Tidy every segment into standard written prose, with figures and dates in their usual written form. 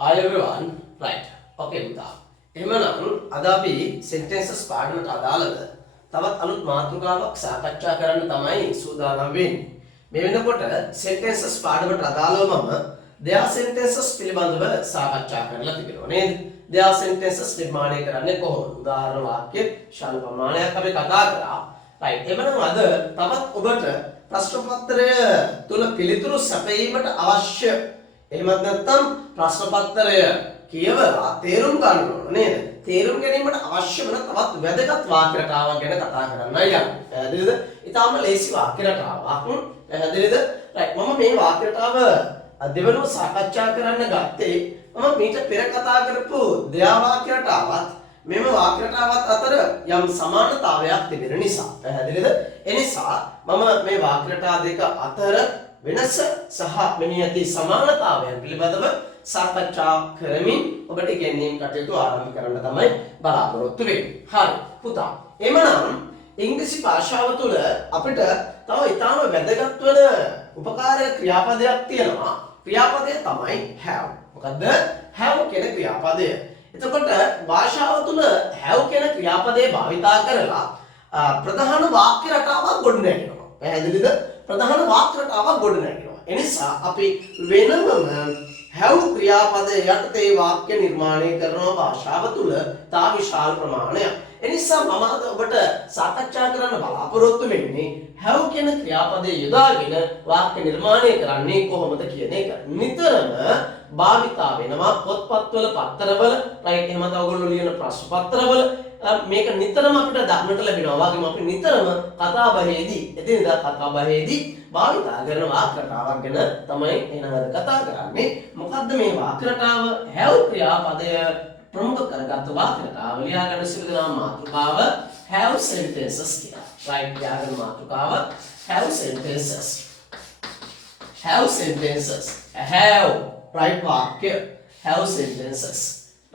Hi everyone. Right. Okay පුතා. එහෙමනම් අද අපි sentences පාඩමට අදාළව තවත් අලුත් මාතෘකාවක් සාකච්ඡා කරන්න තමයි සූදානම් වෙන්නේ. මේ වෙනකොට sentences පාඩමට අදාළව මම there are sentences පිළිබඳව සාකච්ඡා කරලා තිබෙනවා නේද? there are sentences නිර්මාණය කරන්නේ කොහොමද? උදාහරණ වාක්‍ය ශාල ප්‍රමාණයක් අපි කතා කරා. right. එහෙමනම් අද තවත් ඔබට ප්‍රශ්න පත්‍රය තුල පිළිතුරු සැපයීමට අවශ්‍ය එහෙමත් නැත්නම් ප්‍රශ්න පත්‍රය කියවලා තේරුම් ගන්න ඕන නේද? තේරුම් ගැනීමට අවශ්‍ය වෙන තවත් වැදගත් වාක්‍ය රටාවක් ගැන කතා කරන්නයි යන්නේ. පැහැදිලිද? ඊටාම ලේසි වාක්‍ය රටාවක්. පැහැදිලිද? right. මම මේ වාක්‍ය රටාව දෙවනුව සාකච්ඡා කරන්න ගත්තේ මම මීට පෙර කතා කරපු දෙයා වාක්‍ය රටාවත් මෙම වාක්‍ය රටාවත් අතර යම් සමානතාවයක් තිබෙන නිසා. පැහැදිලිද? ඒ නිසා මම මේ වාක්‍ය රටා දෙක අතර වෙනස සහ මෙහි ඇති සමානතාවයන් පිළිබඳව සාකච්ඡා කරමින් ඔබට ඉගෙනීම් කටයුතු ආරම්භ කරන්න තමයි බලාපොරොත්තු වෙන්නේ. හරි පුතා. එමනම් ඉංග්‍රීසි භාෂාව තුළ අපිට තව ඊටාම වැදගත් වෙන උපකාරක ක්‍රියාපදයක් තියෙනවා. ක්‍රියාපදය තමයි have. මොකද්ද? have කියන ක්‍රියාපදය. එතකොට භාෂාව තුළ have කියන ක්‍රියාපදය භාවිතා කරලා ප්‍රධාන වාක්‍ය රටාවක් ගොඩනැගෙනවා. පැහැදිලිද? ප්‍රධාන වාක්‍ය රටාවක් ගොඩනැගෙනවා. එනිසා අපි වෙනම have ක්‍රියාපදය යටතේ වාක්‍ය නිර්මාණය කරන භාෂාව තුළ තා විශාල ප්‍රමාණයක්. එනිසා මම අද ඔබට සාකච්ඡා කරන්න බලාපොරොත්තු වෙන්නේ have කියන ක්‍රියාපදය යොදාගෙන වාක්‍ය නිර්මාණය කරන්නේ කොහොමද කියන එක. නිතරම භාවිතා වෙනවා පොත්පත්වල පත්තරවල right එහෙම නැත්නම් ඔයගොල්ලෝ ලියන ප්‍රශ්න පත්‍රවල මේක නිතරම අපිට දක්නට ලැබෙනවා. වගේම අපි නිතරම කතා බහේදී එදිනදා කතා බහේදී භාවිතා කරන වාක්‍ය රටාවක් ගැන තමයි එහෙනම් අද කතා කරන්නේ. මොකද්ද මේ වාක්‍ය රටාව? have ක්‍රියාපදය ප්‍රමුඛ කරගත් වාක්‍ය රටාව ලියා ගන්න සිදුවන මාතෘකාව have sentences කියලා. right ලියා ගන්න මාතෘකාව have sentences. have sentences. have right වාක්‍ය have sentences.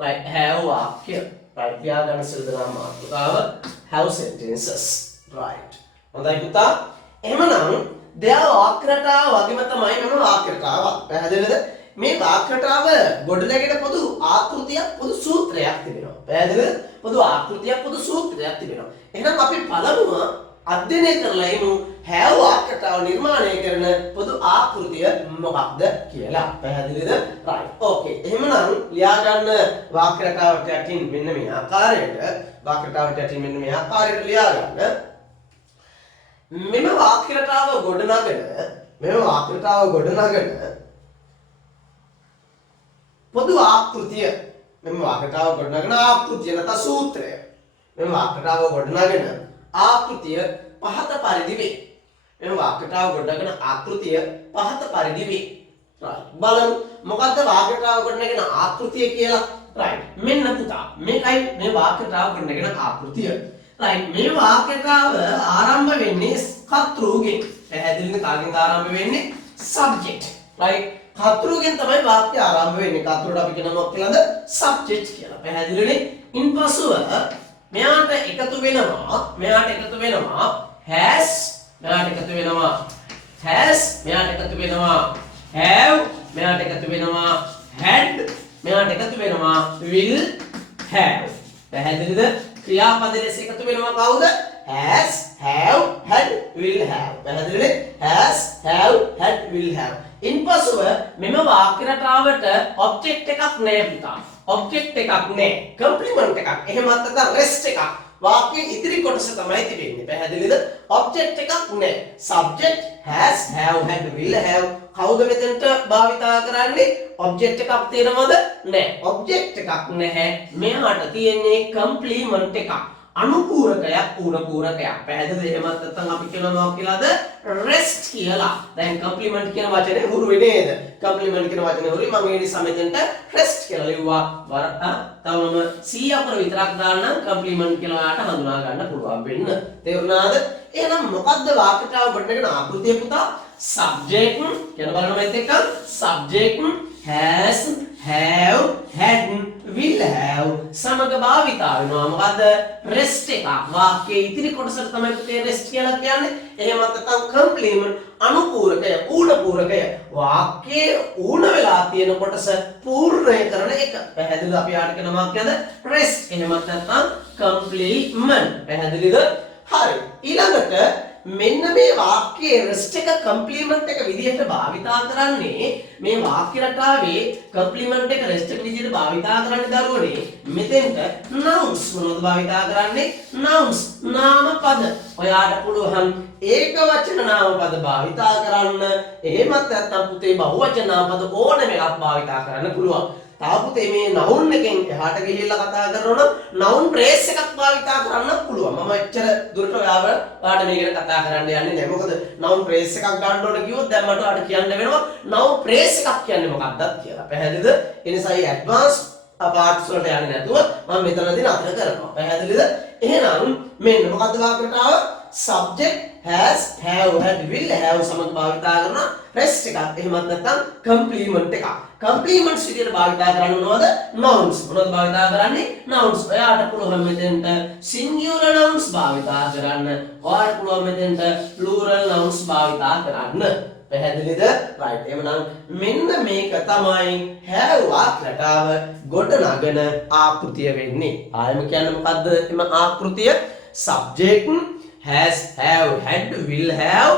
right have වාක්‍ය right ලියා ගන්න සිදුවන මාතෘකාව have sentences. right හොඳයි පුතා. එහෙමනම් දෙයා වාක්‍ය රටාව වගේම තමයි මම වාක්‍ය රටාව. පැහැදිලිද? මේ වාක්‍ය රටාව ගොඩනැගෙන පොදු ආකෘතියක් පොදු සූත්‍රයක් තිබෙනවා. පැහැදිලිද? පොදු ආකෘතියක් පොදු සූත්‍රයක් තිබෙනවා. එහෙනම් අපි පළමුව අධ්‍යයනය කරලා එමු have වාක්‍ය රටාව නිර්මාණය කරන පොදු ආකෘතිය මොකක්ද කියලා. පැහැදිලිද? right okay. එහෙමනම් ලියා ගන්න වාක්‍ය රටාවට යටින් මෙන්න මේ ආකාරයට වාක්‍ය රටාවට යටින් මෙන්න මේ ආකාරයට ලියා ගන්න. මෙම වාක්‍ය රටාව ගොඩනගෙන පොදු ආකෘතිය මෙම වාක්‍ය රටාව ගොඩනගෙන ආකෘතිය නැත්නම් සූත්‍රය මෙම වාක්‍ය රටාව ගොඩනගෙන ආකෘතිය පහත පරිදි වේ. මෙම වාක්‍ය රටාව ගොඩනගෙන ආකෘතිය පහත පරිදි වේ. right බලමු මොකද්ද වාක්‍ය රටාව ගොඩනගෙන ආකෘතිය කියලා. right මෙන්න පුතා මේකයි මේ වාක්‍ය රටාව ගොඩනගෙන ආකෘතිය. right මේ වාක්‍ය රටාව ආරම්භ වෙන්නේ කර්තෘගෙන්. පැහැදිලිද? කාගෙන්ද ආරම්භ වෙන්නේ? subject. right කර්තෘගෙන් තමයි වාක්‍ය ආරම්භ වෙන්නේ. කර්තෘට අපි කියන මොකක්ද කියලාද? subject කියලා. පැහැදිලිනේ? ඉන්පසුව මෙයාට එකතු වෙනවා has මෙයාට එකතු වෙනවා have මෙයාට එකතු වෙනවා had මෙයාට එකතු වෙනවා will have. පැහැදිලිද? ක්‍රියාපද ලෙස එකතු වෙනවා කවුද? has have had will have. පැහැදිලිනේ? has have had will have. ඉන්පසුව මෙම වාක්‍ය රටාවට ඔබ්ජෙක්ට් එකක් නැහැ පුතා. ඔබ්ජෙක්ට් එකක් නැහැ. කම්ප්ලිමන්ට් එකක්. එහෙමත් නැත්නම් රෙස්ට් එකක්. වාක්‍යයේ ඉදිරි කොටස තමයි තිබෙන්නේ. පැහැදිලිද? ඔබ්ජෙක්ට් එකක් නැහැ. subject has have had will have. කවුද මෙතනට භාවිතා කරන්නේ? ඔබ්ජෙක්ට් එකක් තියෙනවද? නැහැ. ඔබ්ජෙක්ට් එකක් නැහැ. මෙයාට තියෙන්නේ කම්ප්ලිමන්ට් එකක්. අනුපූරකයක් පූර්ණපූරකයක්. පැහැදිලිද? එහෙමත් නැත්නම් අපි කියනවා මොකක්ද කියලාද? rest කියලා. දැන් කම්ප්ලිමන්ට් කියන වචනේ හුරුයි නේද? කම්ප්ලිමන්ට් කියන වචනේ හුරුයි. මම ඒ නිසා මෙතෙන්ට rest කියලා ලිව්වා. තවම C අකුර විතරක් දාන්න කම්ප්ලිමන්ට් කියලා ඔයාලට හඳුනා ගන්න පුළුවන් වෙන්න. තේරුණාද? එහෙනම් මොකද්ද වාක්‍යතාව ගොඩනගෙන ආකෘතිය පුතා? subject කියන බලන්න මේත් එක්ක subject has have had will have සමග භාවිතා වෙනවා. මොකද්ද? rest එක. වාක්‍යයේ ඉතිරි කොටසට තමයි පුතේ rest කියලා කියන්නේ. එහෙමත් නැත්නම් complement අනුපූරකය, ඌණපූරකය. වාක්‍යයේ ඌණ වෙලා තියෙන කොටස පූර්ණය කරන එක. පැහැදිලිද? අපි යාට කියන වාක්‍යද rest. එහෙමත් නැත්නම් complement. පැහැදිලිද? හරි. ඊළඟට මෙන්න මේ වාක්‍යයේ rest එක complement එක විදිහට භාවිතා කරන්නේ මේ වාක්‍ය රටාවේ complement එක rest එක විදිහට භාවිතා කරන්නේ දරුවනේ මෙතෙන්ට nouns මොනවද භාවිතා කරන්නේ? nouns නාම පද. ඔයාට පුළුවන් ඒක වචන නාම පද භාවිතා කරන්න. එහෙමත් නැත්නම් පුතේ බහුවචන නාම පද ඕනම එකක් භාවිතා කරන්න පුළුවන්. තාපුතේ මේ noun එකෙන් එහාට ගිහිල්ලා කතා කරනවා නම් noun phrase එකක් භාවිතා කරන්න පුළුවන්. මම එච්චර දුරට ඔයාලට මේක ගැන කතා කරන්න යන්නේ නැහැ. මොකද noun phrase එකක් ගන්න ඕන කිව්වොත් දැන් මට ඔයාලට කියන්න වෙනවා noun phrase එකක් කියන්නේ මොකක්ද කියලා. පැහැදිලිද? ඒ නිසා මේ advanced parts වලට යන්නේ නැතුව මම මෙතනදී නතර කරනවා. පැහැදිලිද? එහෙනම් මෙන්න මොකද්ද වාක්‍යතාව? subject has have had will have සමග භාවිතා කරන rest එකක්. එහෙමත් නැත්නම් complement එකක්. complements විදියට භාවිතා කරන්නේ මොනවද? nouns. මොනවද භාවිතා කරන්නේ? nouns. ඔයාට පුළුවන් මෙතෙන්ට singular nouns භාවිතා කරන්න. ඔයාට පුළුවන් මෙතෙන්ට plural nouns භාවිතා කරන්න. පැහැදිලිද? right. එහෙනම් මෙන්න මේක තමයි have වාක්‍යතාව ගොඩනගන ආකෘතිය වෙන්නේ. ආයෙම කියන්නේ මොකද්ද? එම ආකෘතිය subject has have had will have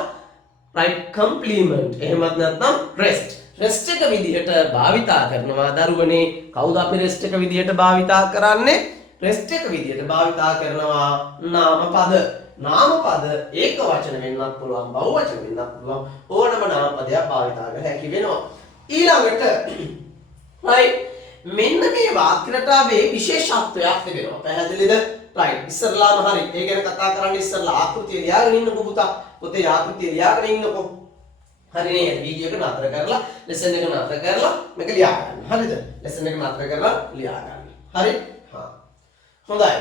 right complement එහෙමත් නැත්නම් rest එක විදිහට භාවිතා කරනවා දරුවනේ. කවුද අපි rest එක විදිහට භාවිතා කරන්නේ? rest එක විදිහට භාවිතා කරනවා නාමපද. නාමපද ඒක වචන වෙන්නත් පුළුවන්, බහුවචන වෙන්නත් පුළුවන්. ඕනම නාමපදයක් භාවිතා කර හැකි වෙනවා. ඊළඟට right මෙන්න මේ වාක්‍ය රටාවේ විශේෂත්වයක් තිබෙනවා. පැහැදිලිද? right ඉස්සරලාම හරි ඒ ගැන කතා කරන්න ඉස්සරලා ආකෘතිය ලියාගෙන ඉන්නකො පුතා. පොතේ ආකෘතිය ලියාගෙන ඉන්නකො. හරි නේද? වීඩියෝ එක නතර කරලා ලෙසන් එක නතර කරලා මේක ලියා ගන්න. හරිද? ලෙසන් එක නතර කරලා ලියා ගන්න. හරි? හා. හොඳයි.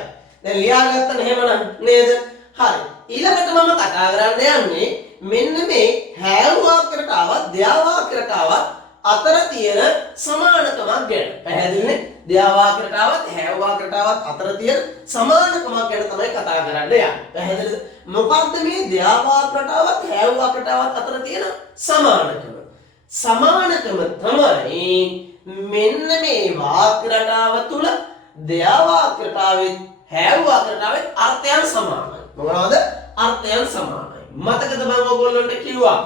දැන් ලියාගත්තන එහෙමනම් නේද? හරි. ඊළඟට මම කතා කරන්න යන්නේ මෙන්න මේ have වාක්‍යයටවත් there වාක්‍යයටවත් අතර තියෙන සමානකමක් ගැන. පැහැදිලිනේ? there වාක්‍යයටවත් have වාක්‍යයටවත් අතර තියෙන සමානකමක් ගැන තමයි කතා කරන්න යන්නේ. පැහැදිලිද? මොකක්ද මේ there වාක්‍යයටවත් have වාක්‍යයටවත් අතර තියෙන සමානකම? සමානකම තමයි මෙන්න මේ වාක්‍ය රටාව තුල there වාක්‍යයටාවෙත් have වාක්‍යයටාවෙත් අර්ථයන් සමානයි. මොනවද? අර්ථයන් සමානයි. මතකද මම ඔයගොල්ලන්ට කිව්වා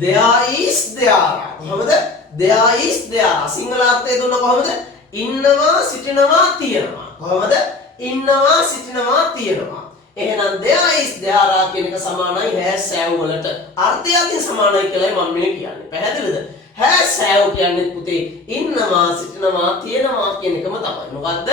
there is there. කොහොමද? there is there. සිංහල අර්ථය දුන්න කොහොමද? ඉන්නවා සිටිනවා තියෙනවා. කොහොමද? ඉන්නවා සිටිනවා තියෙනවා. එහෙනම් there is there කියන එක සමානයි has have වලට. අර්ථය අතින් සමානයි කියලායි මම මේ කියන්නේ. පැහැදිලිද? has have කියන්නේ පුතේ ඉන්නවා සිටිනවා තියෙනවා කියන එකම තමයි. මොකද්ද?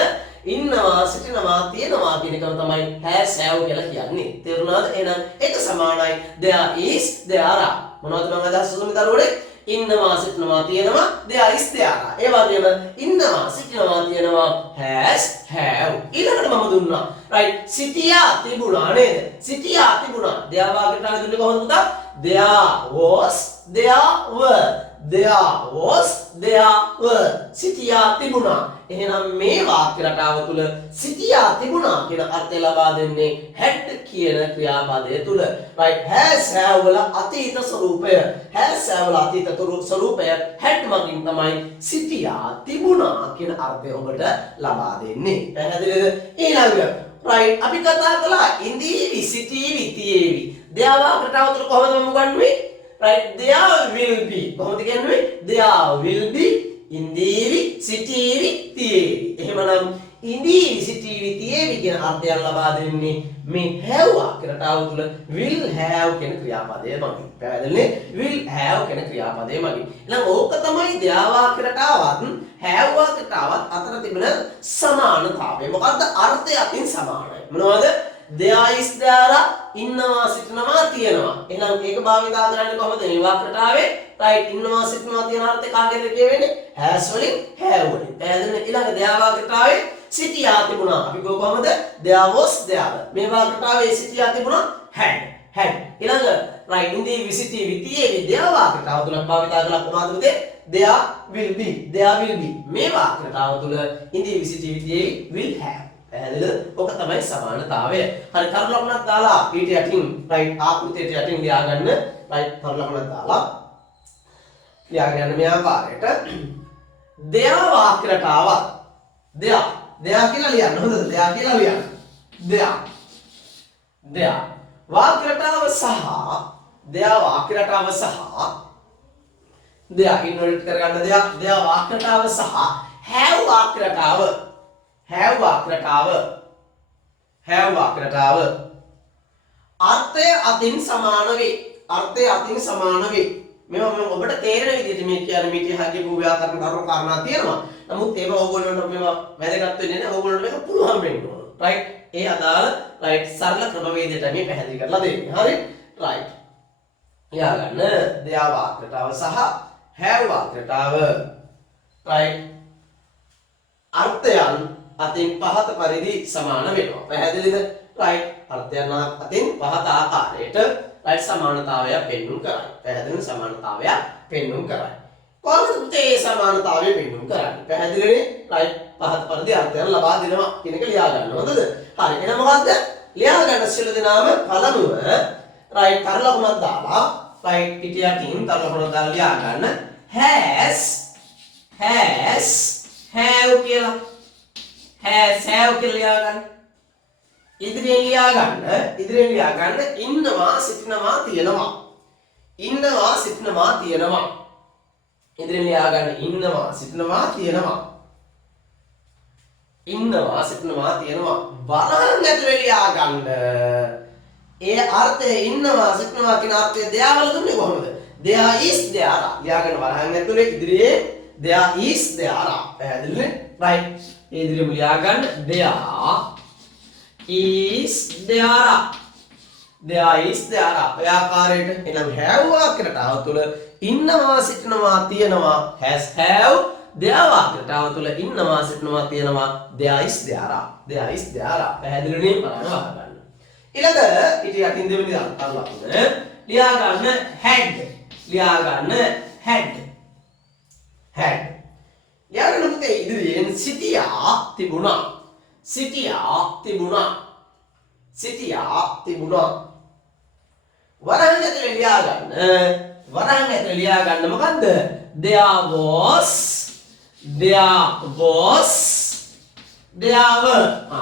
ඉන්නවා සිටිනවා තියෙනවා කියන එකම තමයි has have කියලා කියන්නේ. තේරුණාද? එහෙනම් ඒක සමානයි there is there are. මොනවද මම අදහස් කරන්නේ දරුවනේ? ඉන්නවා සිටිනවා තියෙනවා there is there. ඒ වගේම ඉන්නවා සිටිනවා තියෙනවා has have. ඊළඟට මම දුන්නා right සිටියා තිබුණා නේද? සිටියා තිබුණා. there වාක්‍යයට දුන්නේ කොහොමද පුතා? there was there were. there was there were. සිටියා තිබුණා. එහෙනම් මේ වාක්‍ය රටාව තුල සිටියා තිබුණා කියන අර්ථය ලබා දෙන්නේ had කියන ක්‍රියාපදයේ තුල. right has have වල අතීත ස්වරූපය. has have වල අතීත ස්වරූපය had මගින් තමයි සිටියා තිබුණා කියන අර්ථය ඔබට ලබා දෙන්නේ. පැහැදිලිද? ඊළඟ right අපි කතා කළා ඉඳීවි සිටීවි තියේවි. there වාක්‍ය රටාව තුල කොහොමද මම ගන්නේ? right there will be. කොහොමද කියන්නේ? there will be ඉඳීවි සිටීවි තියේවි. එහෙමනම් ඉඳීවි සිටීවි තියේවි කියන අර්ථයන් ලබා දෙන්නේ මේ have වාක්‍ය රටාව තුල will have කියන ක්‍රියාපදය මගින්. පැහැදිලිනේ? will have කියන ක්‍රියාපදය මගින්. එහෙනම් ඕක තමයි there වාක්‍ය රටාවත් have වාක්‍ය රටාවත් අතර තිබෙන සමානතාවය. මොකද්ද? අර්ථය අතින් සමානයි. මොනවද? there is there ඉන්නවා සිටිනවා තියෙනවා. එහෙනම් ඒක භාවිතා කරන්නේ කොහොමද? මේ වාක්‍ය රටාවේ right ඉන්නවා සිටිනවා තියෙන අර්ථය කාගෙන්ද කියවෙන්නේ? has වලින් have වලින්. එහෙනම් ඊළඟ there වාක්‍ය රටාවේ සිටියා තිබුණා. අපි කොහොමද? there was there. මේ වාක්‍ය රටාවේ සිටියා තිබුණා had. had ඊළඟ right ඉන්දී විසිතී විතියේ there වාක්‍යතාව තුල භාවිතා කළා කොහොමද පුතේ there will be මේ වාක්‍යතාව තුල ඉන්දී විසිතී විතියේ will have පැහැදිලිද ඔක තමයි සමානතාවය හරි කරු ලකුණක් දාලා ඊට යටින් right ආකෘතියට යටින් ලියා ගන්න right කරු ලකුණක් දාලා ලියාගෙන යන්න මේ ආකාරයට there වාක්‍යතාව there කියලා ලියන්න හොඳද there කියලා ලියන්න there වාක්‍යතාව සහ there වාක්‍යතාව සහ there ඉන්වර්ට් කරගන්න there වාක්‍යතාව සහ have වාක්‍යතාව අර්ථය අතින් සමාන වේ මේවා මම ඔබට තේරෙන විදිහට මේ කියන්නේ මේ කියහගේ ව්‍යාකරණ ධර්ම කාරණා තියෙනවා. නමුත් ඒවා ඕගොල්ලන්ට මේවා වැදගත් වෙන්නේ නැහැ. ඕගොල්ලන්ට මේක පුළුවන් වෙන්න ඕන. රයිට්? ඒ අදාළ රයිට් සරල ක්‍රමවේදයට මේ පැහැදිලි කරලා දෙන්නේ. හරි? රයිට්. ලියාගන්න there වාක්‍යතාව සහ have වාක්‍යතාව රයිට් අර්ථයන් අතින් පහත පරිදි සමාන වෙනවා. පැහැදිලිද? රයිට්. අර්ථයන් අතින් පහත ආකාරයට රයිට් සමානතාවය පෙන්වුම් කරයි. පැහැදිලි සමානතාවය පෙන්වුම් කරයි. කොහොමද මේ සමානතාවය පෙන්වුම් කරන්නේ? පැහැදිලිනේ? රයිට් පහත පරිදි අර්ථයන් ලබා දෙනවා කියන එක ලියා ගන්න. හොඳද? හරි. එහෙනම් මොකද්ද? ලියා ගන්න සියලු දෙනාම පළමුව රයිට් තර ලකුණක් දාලා රයිට් පිටියකින් තර ලකුණක් දාලා ලියා ගන්න has have කියලා ලියා ගන්න. ඉදිරියෙන් ලියා ගන්න ඉන්නවා සිටිනවා තියෙනවා. ඉදිරියෙන් ලියා ගන්න ඉන්නවා සිටිනවා තියෙනවා. වරහන් ඇතුලේ ලියා ගන්න. ඒ අර්ථය ඉන්නවා සිටිනවා කියන අර්ථය දෙයාවල දුන්නේ කොහොමද? there is there ලියා ගන්න වරහන් ඇතුලේ ඉදිරියේ there is there පැහැදිලිනේ? right. ඉදිරියම ලියා ගන්න there is there ඔය ආකාරයට එනම් have වාක්‍යතාව තුළ ඉන්නවා සිටිනවා තියෙනවා has have there වාක්‍යතාව තුළ ඉන්නවා සිටිනවා තියෙනවා there is there පැහැදිලිනේ බලන්න වහගන්න ඊළඟ ඊට යටින් දෙවෙනි අල්ලපුන ලියා ගන්න had ලියා ගන්න පුතේ ඉදිරියෙන් සිටියා තිබුණා වරහන් ඇතුලේ ලියා ගන්න මොකද්ද? there were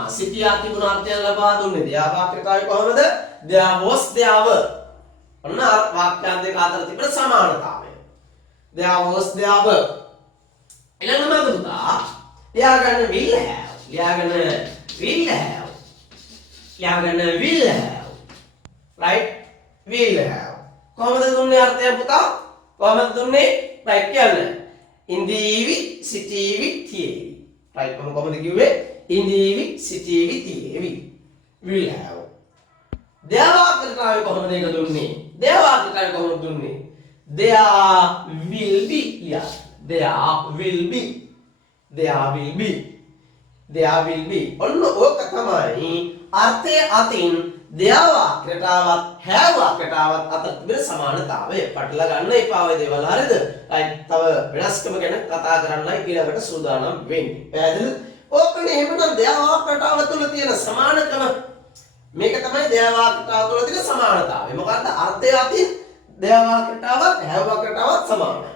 සිටියා තිබුණා අර්ථය ලබා දුන්නේ there වාක්‍යතාවය කොහොමද? there were ඔන්න වාක්‍යයන් දෙක අතර තිබෙන සමානතාවය there were ඊළඟ මොකද පුතා? ලියා ගන්න will have right will have කොහොමද දුන්නේ අර්ථය පුතා? කොහොමද දුන්නේ? right කියන්න ඉන්දීවි සිටීවි තියේවි right කොහොමද කිව්වේ? ඉන්දීවි සිටීවි තියේවි will have there වාක්‍යතාවය කොහොමද ඒක දුන්නේ? there වාක්‍යතාවය කොහොමද දුන්නේ? there will be ඔන්න ඕක තමයි අර්ථය අතින් there වාක්‍යතාවත් have වාක්‍යතාවත් අතර තිබෙන සමානතාවය. පටල ගන්න එපා ඔය දේවල් හරිද? right තව වෙනස්කම ගැන කතා කරන්නයි ඊළඟට සූදානම් වෙන්නේ. පැහැදිලිද? ඕකනේ එහෙමනම් there වාක්‍යතාව තුළ තියෙන සමානකම මේක තමයි there වාක්‍යතාව තුළ තියෙන සමානතාවය. මොකද්ද? අර්ථය අතින් there වාක්‍යතාවත් have වාක්‍යතාවත් සමානයි.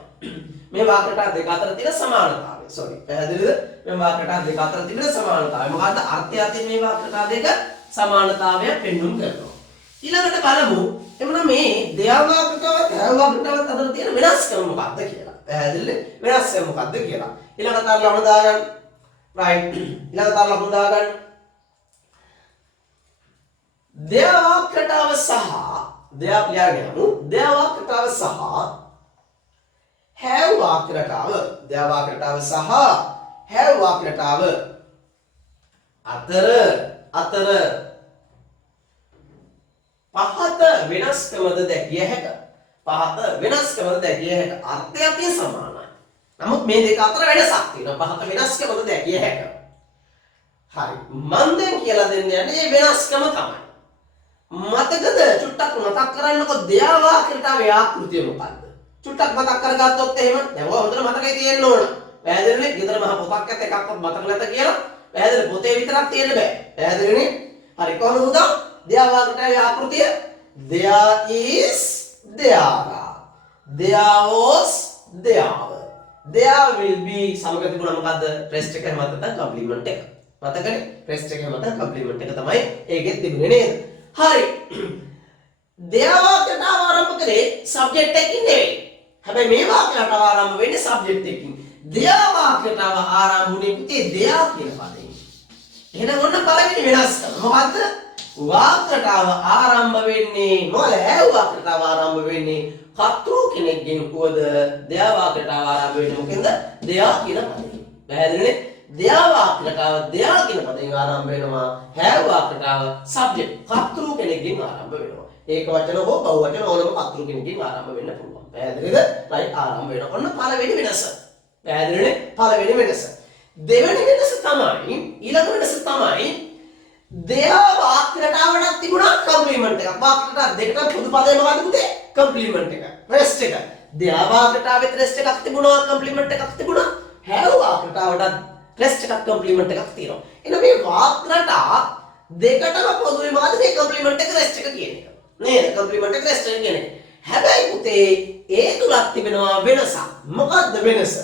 මේ වාක්‍යතා දෙක අතර තියෙන සමානතාවය. පැහැදිලිද? මේ වාක්‍යතා දෙක අතර තිබෙන සමානතාවය. මොකද්ද? අර්ථය අතින් මේ වාක්‍යතා දෙක සමානතාවය පෙන්වුම් කරනවා. ඊළඟට බලමු එමුනම් මේ there වාක්‍යතාවත් have වාක්‍යතාවත් අතර තියෙන වෙනස්කම මොකක්ද කියලා. පැහැදිලිද? වෙනස්කම මොකක්ද කියලා. ඊළඟට අර ලකුණු දාගන්න. right. ඊළඟට අර ලකුණු දාගන්න. there වාක්‍යතාව සහ there ලියාගමු. there වාක්‍යතාව සහ have වාක්‍යතාව there වාක්‍යතාව සහ have වාක්‍යතාව අතර පහත වෙනස්කමද දැකිය හැක. අර්ථය අතින් සමානයි. නමුත් මේ දෙක අතර වෙනසක් තියෙනවා. පහත වෙනස්කමද දැකිය හැක. හරි. මම දැන් කියලා දෙන්න යන්නේ මේ වෙනස්කම තමයි. මතකද චුට්ටක් මතක් කරන්නකො දෙයා වාක්‍යතාවේ ආකෘතිය මොකද්ද? චුට්ටක් මතක් කරගත්තොත් එහෙම දැන් ඔය හොඳට මතකයි තියෙන්න ඕන. පැහැදිලිනේ? ගෙදර මහ පොතක් ඇත්ත එකක්වත් මතක නැත කියලා. පැහැදිලි පොතේ විතරක් තියෙන්න බෑ. පැහැදිලිනේ? හරි කොහොමද උදා? දෙයා වාක්‍යතාවේ ආකෘතිය there is there. There was there. There will be සමග තිබුණා මොකද්ද? ප්‍රෙස්ට් එක මත නැත්නම් කම්ප්ලිමන්ට් එක. මතකනේ? ප්‍රෙස්ට් එක මත කම්ප්ලිමන්ට් එක තමයි ඒකෙත් තිබුණේ නේද? හරි. there වාක්‍යයට ආරම්භ කරේ සබ්ජෙක්ට් එකකින් නෙවෙයි. හැබැයි මේ වාක්‍යයට ආරම්භ වෙන්නේ සබ්ජෙක්ට් එකකින්. there වාක්‍යයට ආරම්භ වුණේ පුතේ there කියන පදයෙන්. එහෙනම් ඔන්න පළවෙනි වෙනස්කම. මොකද්ද? වාක්‍යයට ආරම්භ වෙන්නේ මොකද? වාක්‍යයට ආරම්භ වෙන්නේ කර්තෘ කෙනෙක්ගෙන් උවද දෙයා වාක්‍යයට ආරම්භ වෙන්නේ මොකෙන්ද? දෙයා කියන පදයෙන්. පැහැදිලිනේ? දෙයා වාක්‍යයට දෙයා කියන පදයෙන් ආරම්භ වෙනවා. have වාක්‍යයට සබ්ජෙක්ට් කර්තෘ කෙනෙක්ගෙන් ආරම්භ වෙනවා. ඒක වචන හෝ බහුව වචන ඕනම කර්තෘ කෙනෙක්ගෙන් ආරම්භ වෙන්න පුළුවන්. පැහැදිලිද? right ආරම්භ වෙනවා. ඔන්න පළවෙනි වෙනස. පැහැදිලිනේ? පළවෙනි වෙනස. දෙවෙනි වෙනස තමයි ඊළඟ වෙනස තමයි දෙයා වාක්‍යයට තිබුණා කම්ප්ලිමන්ට් එකක්. වාක්‍යයට දෙකට පොදු පදේ මොකද්ද පුතේ? කම්ප්ලිමන්ට් එක. රෙස්ට් එක. දෙයා වාක්‍යයට රෙස්ට් එකක් තිබුණා කම්ප්ලිමන්ට් එකක් තිබුණා. have වාක්‍යයට රෙස්ට් එකක් කම්ප්ලිමන්ට් එකක් තියෙනවා. එහෙනම් මේ වාක්‍යයට දෙකටම පොදුයි මොකද්ද මේ කම්ප්ලිමන්ට් එක රෙස්ට් එක කියන එක. නේද? කම්ප්ලිමන්ට් එක රෙස්ට් එක කියන්නේ. හැබැයි පුතේ ඒ තුලක් තිබෙනවා වෙනසක්. මොකද්ද වෙනස?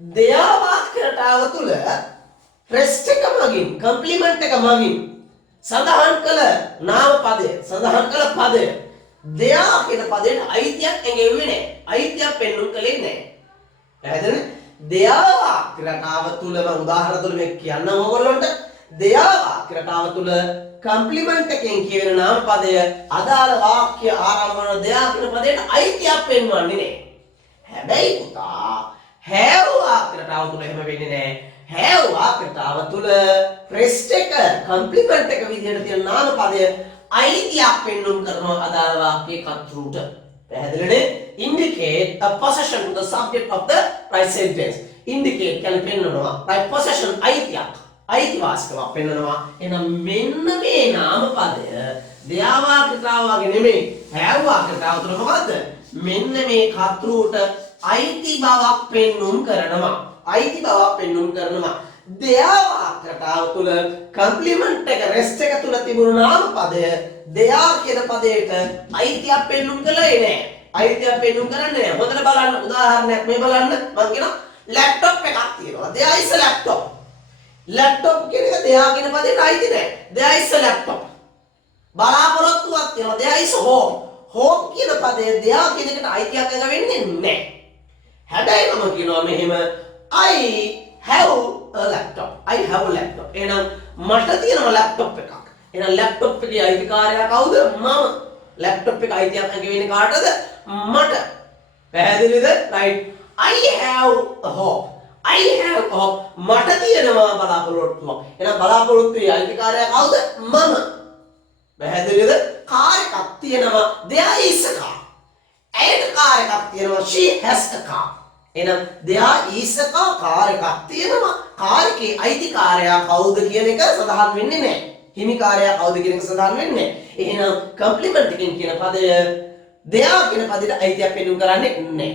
දෙයා වාක්‍යයට තුල රෙස්ට් එක මගින් කම්ප්ලිමන්ට් එක මගින් සඳහන් කළ නාම පදය සඳහන් කළ පදය දෙයා කියන පදයට අයිතියක් ඇඟෙන්නේ නැහැ. අයිතියක් පෙන්වන්න කලේ නැහැ. පැහැදිලිද? දෙයා වාක්‍යරටාව තුල මම උදාහරණ තුල මේ කියන්නම් ඕගොල්ලන්ට. දෙයා වාක්‍යරටාව තුල කම්ප්ලිමන්ට් එකෙන් කියන නාම පදය අදාළ වාක්‍ය ආරම්භ වන දෙයා කියන පදයට අයිතියක් පෙන්වන්නේ නැහැ. හැබැයි පුතා have වාක්‍යරටාව තුල එහෙම වෙන්නේ නැහැ. have වාක්‍යරටාව තුල ප්‍රෙස්ට් එක කම්ප්ලිමන්ට් එක විදිහට තියෙන නාම පදය අයිතියක් පෙන්වන්න කරනවා අදාළ වාක්‍යයේ කර්තෘට. පැහැදිලිනේ? indicate a possession to the subject of the right sentence. indicate කියන්නේ පෙන්වනවා right possession අයිතියක්. අයිතිවාසිකමක් පෙන්වනවා. එහෙනම් මෙන්න මේ නාම පදය දෙයා වාක්‍යරටාව වගේ නෙමෙයි. have වාක්‍යරටාව තුල මොකද්ද? මෙන්න මේ කර්තෘට අයිති බවක් පෙන්වුම් කරනවා. අයිති බවක් පෙන්වුම් කරනවා. දෙයා වාක්‍යරටාව තුල කම්ප්ලිමන්ට් එක රෙස්ට් එක තුල තිබුණු නාම පදය දෙයා කියන පදයට අයිතියක් පෙන්වුම් කළේ නැහැ. අයිතියක් පෙන්වුම් කරන්නේ නැහැ. හොඳට බලන්න උදාහරණයක් මේ බලන්න. මම කියන ලැප්ටොප් එකක් තියෙනවා. දෙයා ඉස්ස ලැප්ටොප්. ලැප්ටොප් කියන එක දෙයා කියන පදයට අයිති නැහැ. දෙයා ඉස්ස ලැප්ටොප්. බලාපොරොත්තුවක් තියෙනවා. දෙයා ඉස්ස හෝම්. හෝම් කියන පදය දෙයා කියන එකට අයිතියක් එක වෙන්නේ නැහැ. හැබැයි මම කියනවා මෙහෙම I have a laptop. I have a laptop. එහෙනම් මට තියෙනවා ලැප්ටොප් එකක්. එහෙනම් ලැප්ටොප් එකේ අයිතිකාරයා කවුද? මම. ලැප්ටොප් එක අයිතියක් නැගෙන්නේ කාටද? මට. පැහැදිලිද? right. I have a hope. I have a hope. මට තියෙනවා බලාපොරොත්තුවක්. එහෙනම් බලාපොරොත්තුවේ අයිතිකාරයා කවුද? මම. පැහැදිලිද? කාර් එකක් තියෙනවා. there is a car. ඇයට කාර් එකක් තියෙනවා. she has a car. එහෙනම් there is a car car එකක් තියෙනවා. කාර් එකේ අයිතිකාරයා කවුද කියන එක සඳහන් වෙන්නේ නැහැ. හිමිකාරයා කවුද කියන එක සඳහන් වෙන්නේ නැහැ. එහෙනම් කම්ප්ලිමන්ට් එකෙන් කියන පදය there කියන පදයට අයිතියක් පෙන්වන්න කරන්නේ නැහැ.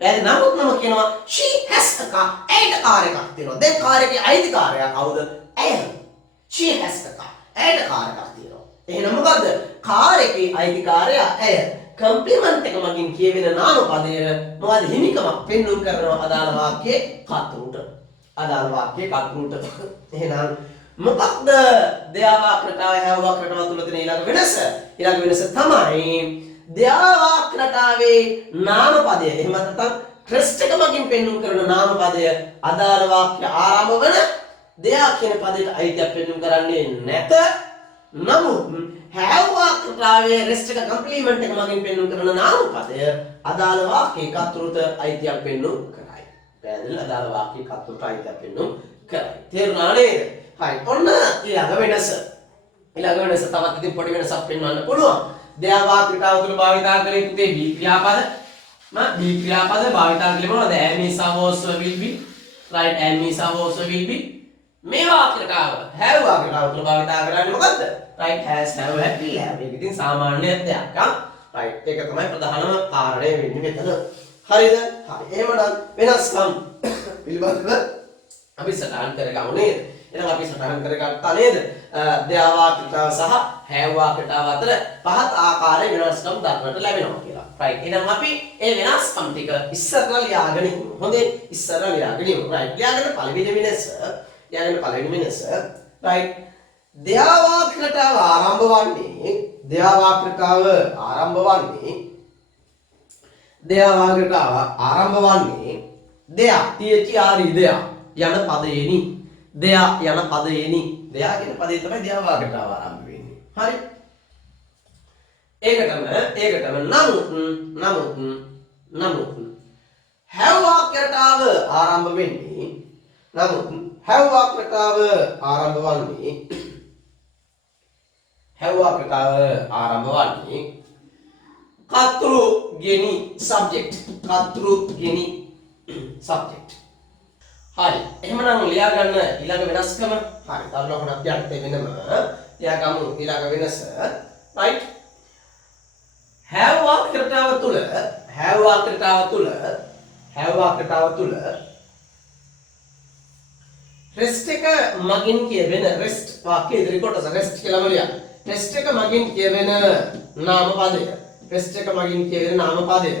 දැන් නමුත් මම කියනවා she has a car. ඇයට කාර් එකක් තියෙනවා. දැන් කාර් එකේ අයිතිකාරයා කවුද? ඇය. she has a car. ඇයට කාර් එකක් තියෙනවා. එහෙනම් මොකද්ද? කාර් එකේ අයිතිකාරයා ඇය. කම්ප්ලිමන්ට් එක මගින් කියවෙන නාම පදය මොකද හිමිකමක් පෙන්වන්න කරනවා අදාළ වාක්‍යයේ කර්තෘට. අදාළ වාක්‍යයේ කර්තෘට. එහෙනම් මොකක්ද දෙයා වාක්‍යරටාවේ have වාක්‍යරටාව තුල තියෙන ඊළඟ වෙනස? ඊළඟ වෙනස තමයි දෙයා වාක්‍යරටාවේ නාම පදය එහෙම නැත්නම් ට්‍රස්ට් එක මගින් පෙන්වන්න කරන නාම පදය අදාළ වාක්‍ය ආරම්භ වන දෙයා කියන පදයට අයිතියක් පෙන්වන්න කරන්නේ නැත. නමුත් have වාක්‍යරටාවේ රෙස්ට් එක කම්ප්ලිමන්ට් එක මගින් පෙන්වන්න කරන නාම පදය අදාළ වාක්‍යයේ කර්තෘට අයිතියක් පෙන්වන්න කරයි. පැහැදිලිද? අදාළ වාක්‍යයේ කර්තෘට අයිතියක් පෙන්වන්න කරයි. තේරුණා නේද? හරි. ඔන්න ඊළඟ වෙනස. ඊළඟ වෙනස තවත් ඉතින් පොඩි වෙනසක් පෙන්වන්න පුළුවන්. දෙයා වාක්‍යරටාව තුළ භාවිතා කරේ පුතේ be ක්‍රියාපද. be ක්‍රියාපද භාවිතා කළේ මොනවද? am is also will be. right. am is also will be. මේ වාක්‍යතාව have වාක්‍යතාව තුල භාවිතා කරන්නේ මොකද්ද? right has have had will have. මේක ඉතින් සාමාන්‍ය දෙයක්. right ඒක තමයි ප්‍රධානම කාරණය වෙන්නේ මෙතන. හරිද? හරි. එහෙමනම් වෙනස්කම් පිළිබඳව අපි සටහන් කරගමු නේද? එහෙනම් අපි සටහන් කරගත්තා නේද? there වාක්‍යතාව සහ have වාක්‍යතාව අතර පහත් ආකාරයේ වෙනස්කම් දක්නට ලැබෙනවා කියලා. right. එහෙනම් අපි මේ වෙනස්කම් ටික ඉස්සරලා ලියාගෙන ඉමු. හොඳේ ඉස්සරලා ලියාගෙන ඉමු. right. ලියාගෙන පළවෙනි වෙනස right. there වාක්‍යතාව ආරම්භ වන්නේ there වාක්‍යතාව ආරම්භ වන්නේ there යන පදයෙනි. there යන පදයෙනි. there කියන පදේ තමයි there වාක්‍යතාව ආරම්භ වෙන්නේ. හරි. ඒකටම නමුත් have වාක්‍යතාව ආරම්භ වෙන්නේ have වාක්‍යතාව ආරම්භ වන්නේ කර්තෘ-ගෙනි subject. හරි. එහෙමනම් ලියා ගන්න ඊළඟ වෙනස්කම. හරි. තව ලකුණක් යන්න වෙනම ලියා ගමු ඊළඟ වෙනස. right. have වාක්‍යතාව තුල rest එක මගින් කියවෙන rest වාක්‍ය ඉදිරි කොටස rest කියලාම ලියන්න. rest එක මගින් කියවෙන නාම පදය.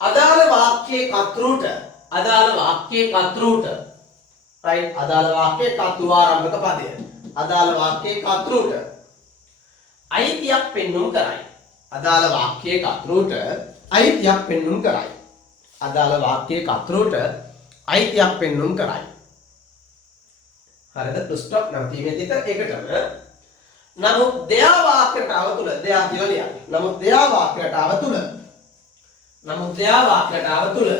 අදාළ වාක්‍යයේ කර්තෘට right අදාළ වාක්‍යයේ කර්තෘ ආරම්භක පදය. අදාළ වාක්‍යයේ කර්තෘට අයිතියක් පෙන්වුම් කරයි. අදාළ වාක්‍යයේ කර්තෘට අයිතියක් පෙන්වුම් කරයි. හරිද? ස්ටොප් නැවතීමේ තිත ඒකටම. නමුත් there වාක්‍යතාව තුල there කියලා ලියන්න. නමුත් there වාක්‍යතාව තුල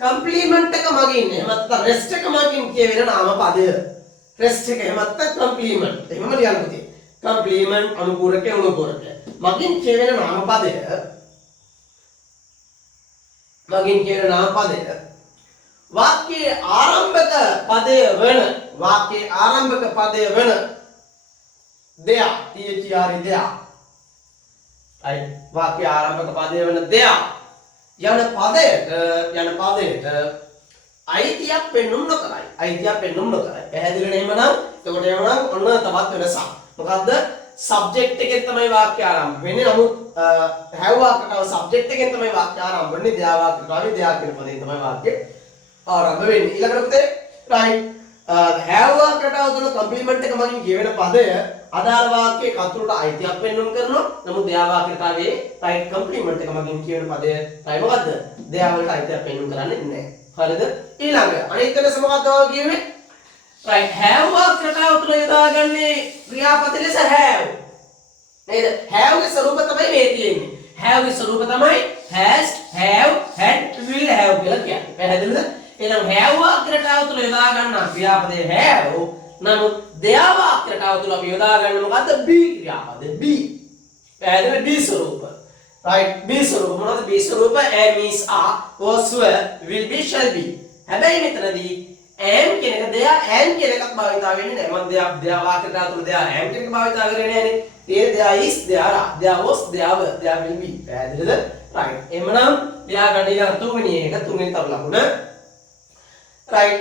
කම්ප්ලිමන්ට් එක මගින් එහෙම නැත්නම් රෙස්ට් එක මගින් කියවෙන නාම පදය. රෙස්ට් එක එහෙම නැත්නම් කම්ප්ලිමන්ට් එහෙමම ලියන්න පුතේ. කම්ප්ලිමන්ට් අනුපූරක මගින් කියවෙන නාම පදය වාක්‍යයේ ආරම්භක පදය වන there right වාක්‍යයේ ආරම්භක පදය වන there යන පදයට අයිතියක් පෙන්වුම් නොකරයි. පැහැදිලි නේ එහෙමනම්? එතකොට එහෙමනම් ඔන්න තවත් වෙනසක්. මොකද්ද? subject එකෙන් තමයි වාක්‍ය ආරම්භ වෙන්නේ. නමුත් have වාක්‍යතාව subject එකෙන් තමයි වාක්‍ය ආරම්භ වෙන්නේ. there වාක්‍යතාවේ there කියන පදයෙන් තමයි වාක්‍ය ආරම්භ වෙන්නේ. ඊළඟට පුතේ right have වාක්‍යතාව තුළ කම්ප්ලිමන්ට් එක මගින් කියවෙන පදය අදාළ වාක්‍යයේ කර්තෘට අයිතියක් පෙන්වුම් කරනවා. නමුත් there වාක්‍යතාවේ right කම්ප්ලිමන්ට් එක මගින් කියවෙන පදය right මොකද්ද? there වලට අයිතියක් පෙන්වුම් කරන්නේ නැහැ. හරිද? ඊළඟ අනිත් වෙනස මොකක්ද ඔය කියුවේ? right have වාක්‍යතාව තුළ යොදාගන්නේ ක්‍රියාපද ලෙස have නේද? have ගේ ස්වරූප තමයි මේ තියෙන්නේ. have ගේ ස්වරූප තමයි has, have, had, will have කියලා කියන්නේ. පැහැදිලිද? එහෙනම් have වාක්‍යතාව තුළ යොදා ගන්න ක්‍රියාපදේ have. නමුත් there වාක්‍යතාව තුළ අපි යොදා ගන්න මොකද්ද? be ක්‍රියාපදේ be. පැහැදිලිද? be ස්වරූප. right be ස්වරූප මොනවද? be ස්වරූප am, is, are, was, were, will be, shall be. හැබැයි මෙතනදී am කියන එක there am කියන එකක් භාවිතා වෙන්නේ නැහැ. මම there වාක්‍යතාව තුළ there am කියන එක භාවිතා කරන්නේ නැහැනේ. there is, there are, there was, there were, there will be. පැහැදිලිද? right එහෙනම් ලියා ගන්න ඊළඟ තුන්වෙනි තව ලකුණ. right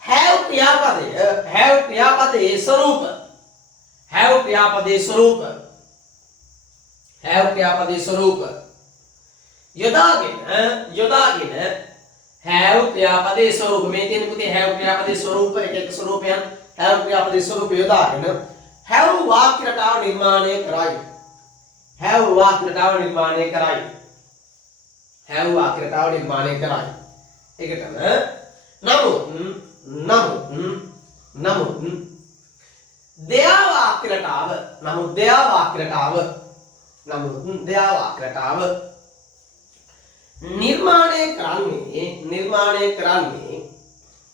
have ක්‍රියාපදයේ ස්වරූප යොදාගෙන have ක්‍රියාපදයේ ස්වරූප මේ තියෙන පුතේ have ක්‍රියාපදයේ ස්වරූප එක ස්වරූපයන් have ක්‍රියාපදයේ ස්වරූප යොදාගෙන have වාක්‍යතාව නිර්මාණය කරයි. ඒකටම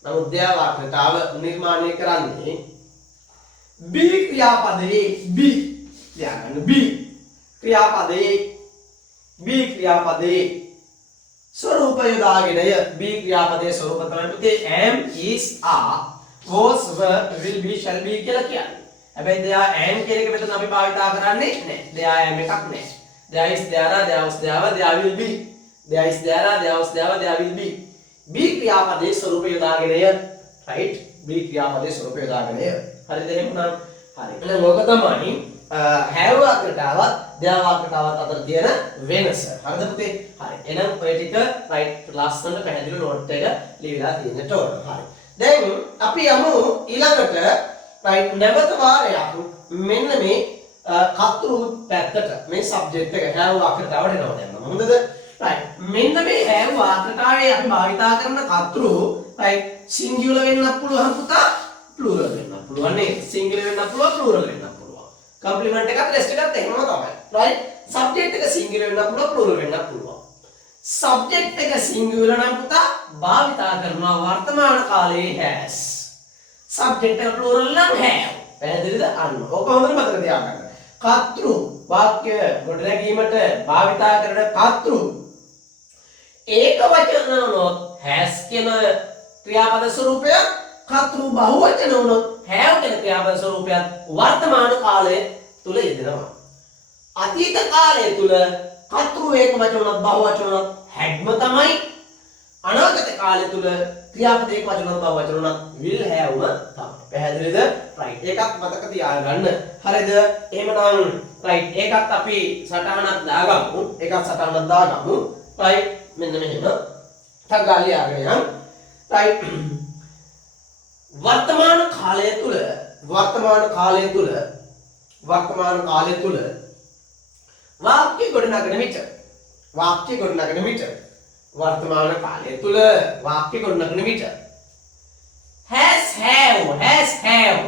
නමුත් there වාක්‍යතාව නිර්මාණය කරන්නේ be ක්‍රියාපදයේ be ක්‍රියාපදයේ ස්වරූප යොදාගෙනය be ක්‍රියාපදයේ ස්වරූප තමයි පුතේ am is are was were will be shall be කියලා කියන්නේ. හැබැයි there am කියන එක මෙතන අපි භාවිතා කරන්නේ නැහැ. there am එකක් නැහැ. there is there are there was there were there will be. there is there are there was there were there will be. be ක්‍රියාපදයේ ස්වරූප යොදාගෙනය right be ක්‍රියාපදයේ ස්වරූප යොදාගෙනය. හරිද එහෙනම්? හරි. එහෙනම් ඕක තමයි have වාක්‍යයටවත් there වාක්‍යයටවත් අතර තියෙන වෙනස. හරිද පුතේ? හරි. එහෙනම් ඔය ටික right ලස්සනට පැහැදිලි නෝට් එක ලියලා තියෙන්නට ඕන. හරි. දැන් අපි යමු ඊළඟට right නැවත වාරයක් මෙන්න මේ කතෘ පැත්තට මේ සබ්ජෙක්ට් එක have වාක්‍යයටවට එනවා දැන්. හොඳද? right. මෙන්න මේ have වාක්‍යයටාවේ අපි භාවිතා කරන කතෘ right singular වෙන්නත් පුළුවන් පුතා plural වෙන්නත් පුළුවන් නේ. singular වෙන්නත් පුළුවන් plural වෙන්නත් පුළුවන්. complement එකත් rest එකත් එහෙමම තමයි. right? subject එක singular වෙන්නත් පුළුවන් plural වෙන්නත් පුළුවන්. subject එක singular නම් පුතා භාවිතා කරනවා වර්තමාන කාලයේ has. subject එක plural නම් have. පැහැදිලිද? අන්න. ඕක හොඳට මතක තියාගන්න. කතෘ වාක්‍ය ගොඩනැගීමට භාවිතා කරන කතෘ ඒක වචන වුණොත් has කියන ක්‍රියාපද ස්වරූපය කතෘ බහුවචන වුණොත් have කියන ක්‍රියාපද ස්වරූපයත් වර්තමාන කාලය තුල යෙදෙනවා. අතීත කාලය තුල කතෘ ඒක වචන වුණත් බහුවචන වුණත් hadම තමයි. අනාගත කාලය තුල ක්‍රියාපද ඒක වචන වුණත් බහුවචන වුණත් will have ම තමයි. පැහැදිලිද? right. ඒකත් මතක තියාගන්න. හරිද? එහෙමනම් right ඒකත් අපි සටහනක් දාගමු. ඒකත් සටහනක් දාගමු. right මෙන්න මෙහෙම. ටක් ගාලා ලියාගෙන යන්න. right वर्तमान काले तुल वाक्य ගොඩනගන විට वर्तमान काले तुल वाक्य ගොඩනගන විට has have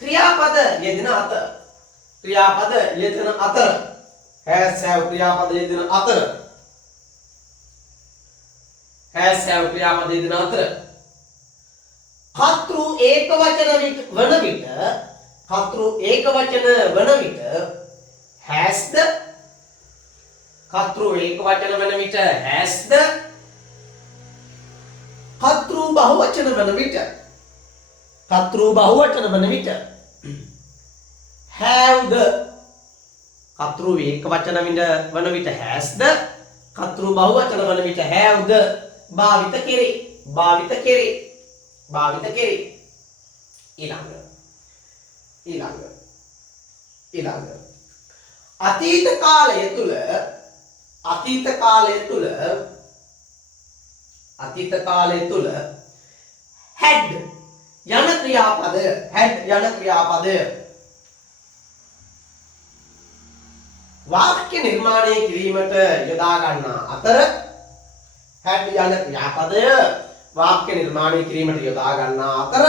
ක්‍රියාපද යෙදෙන අතර has have ක්‍රියාපද යෙදෙන අතර කතෘ ඒකවචන වන විට has the කතෘ ඒකවචන වන විට has the කතෘ බහුවචන වන විට have the කතෘ ඒකවචන වන විට has the කතෘ බහුවචන වන විට have the භාවිත කෙරේ ඊළඟ අතීත කාලය තුල had යන ක්‍රියාපදය වාක්‍ය නිර්මාණය කිරීමට යොදා ගන්නා අතර had යන ක්‍රියාපදය වාක්‍ය නිර්මාණය කිරීමට යොදා ගන්නා අතර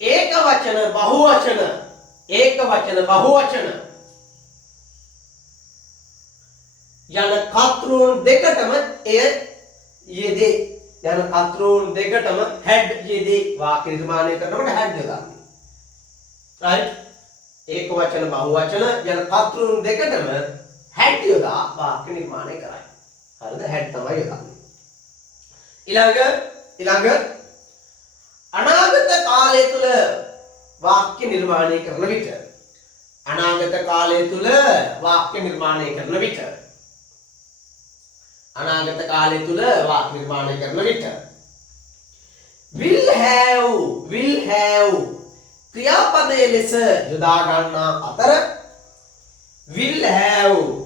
ඒක වචන බහුවචන යන කතෘන් දෙකටම එය යෙදේ. had යෙදේ. වාක්‍ය නිර්මාණය කරනකොට had යොදන්නේ. right? ඒක වචන බහුවචන යන කතෘන් දෙකටම had යොදා වාක්‍ය නිර්මාණය කරයි. හරිද? had තමයි යොදන්නේ. ඊළඟ අනාගත කාලය තුල වාක්‍ය නිර්මාණය කරන විට will have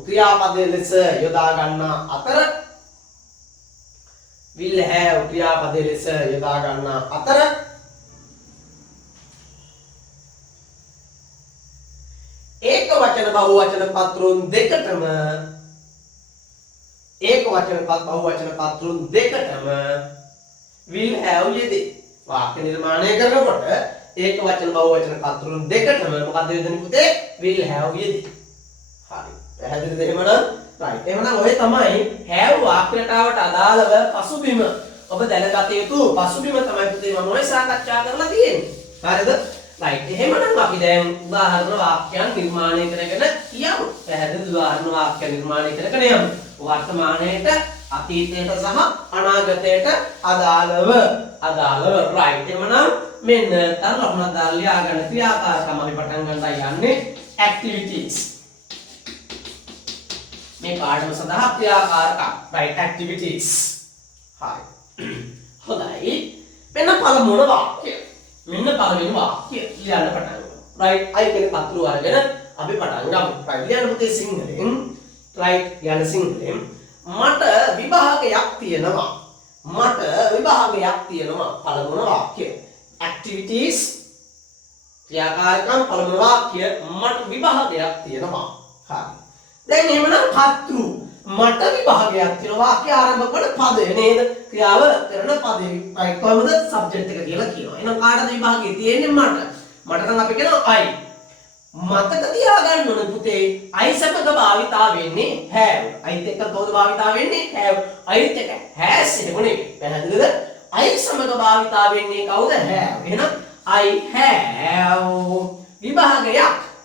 ක්‍රියාපදයේ ලෙස යොදා ගන්නා අතර ඒක වචන බහුවචන පත්‍රුන් දෙකටම will have යෙදේ. වාක්‍ය නිර්මාණය කරනකොට ඒක වචන බහුවචන පත්‍රුන් දෙකටම මොකද යෙදෙන්නේ පුතේ? will have යෙදේ. හරි. පැහැදිලිද එහෙමනම්? right. එහෙමනම් ඔය තමයි have වාක්‍යයටවට අදාළව පසුබිම ඔබ දැනගත යුතු පසුබිම තමයි පුතේ මම ඔය සාකච්ඡා කරලා තියෙන්නේ. හරිද? right එහෙමනම් අපි දැන් උදාහරණ වාක්‍යයන් නිර්මාණය කරගෙන කියමු පැහැදිලි උදාහරණ වාක්‍ය නිර්මාණය කරගෙන යමු වර්තමානයේට අතීතයට සහ අනාගතයට අදාළව right එහෙමනම් මෙන්න තරලොහොන දාලා ලියා ගන්න ක්‍රියාකාරකම් අපි පටන් ගන්නයි යන්නේ activities මේ පාඩම සඳහා ක්‍රියාකාරකම් right activities හරි හොඳයි මෙන්න පළමුව වාක්‍යය මෙන්න පළවෙනි වාක්‍යය ලියන්න පටන් ගමු right අය කියන පත්‍රු අරගෙන අපි පටන් ගමු right ලියන්න පුතේ සිංහලෙන් right යන සිංහලෙන් මට විභාගයක් තියෙනවා පළමුව වාක්‍යය activities ක්‍රියාකාරකම් පළමුව වාක්‍ය මට විභාගයක් තියෙනවා හරි දැන් එහෙමනම් පත්‍රු මට විභාගයක් තියෙනවා වාක්‍ය ආරම්භ කරන පදය නේද ක්‍රියාව කරන පදේ right කොහමද subject එක කියලා කියනවා එහෙනම් කාටද විභාගය තියෙන්නේ මට නම් අපි කියනවා I මතක තියාගන්න ඕනේ පුතේ I සමග භාවිතා වෙන්නේ have I එක්ක කවුද භාවිතා වෙන්නේ have I එක්ක has නෙවෙයි පැහැදිලිද I සමග භාවිතා වෙන්නේ කවුද have එහෙනම් I have විභාගයක්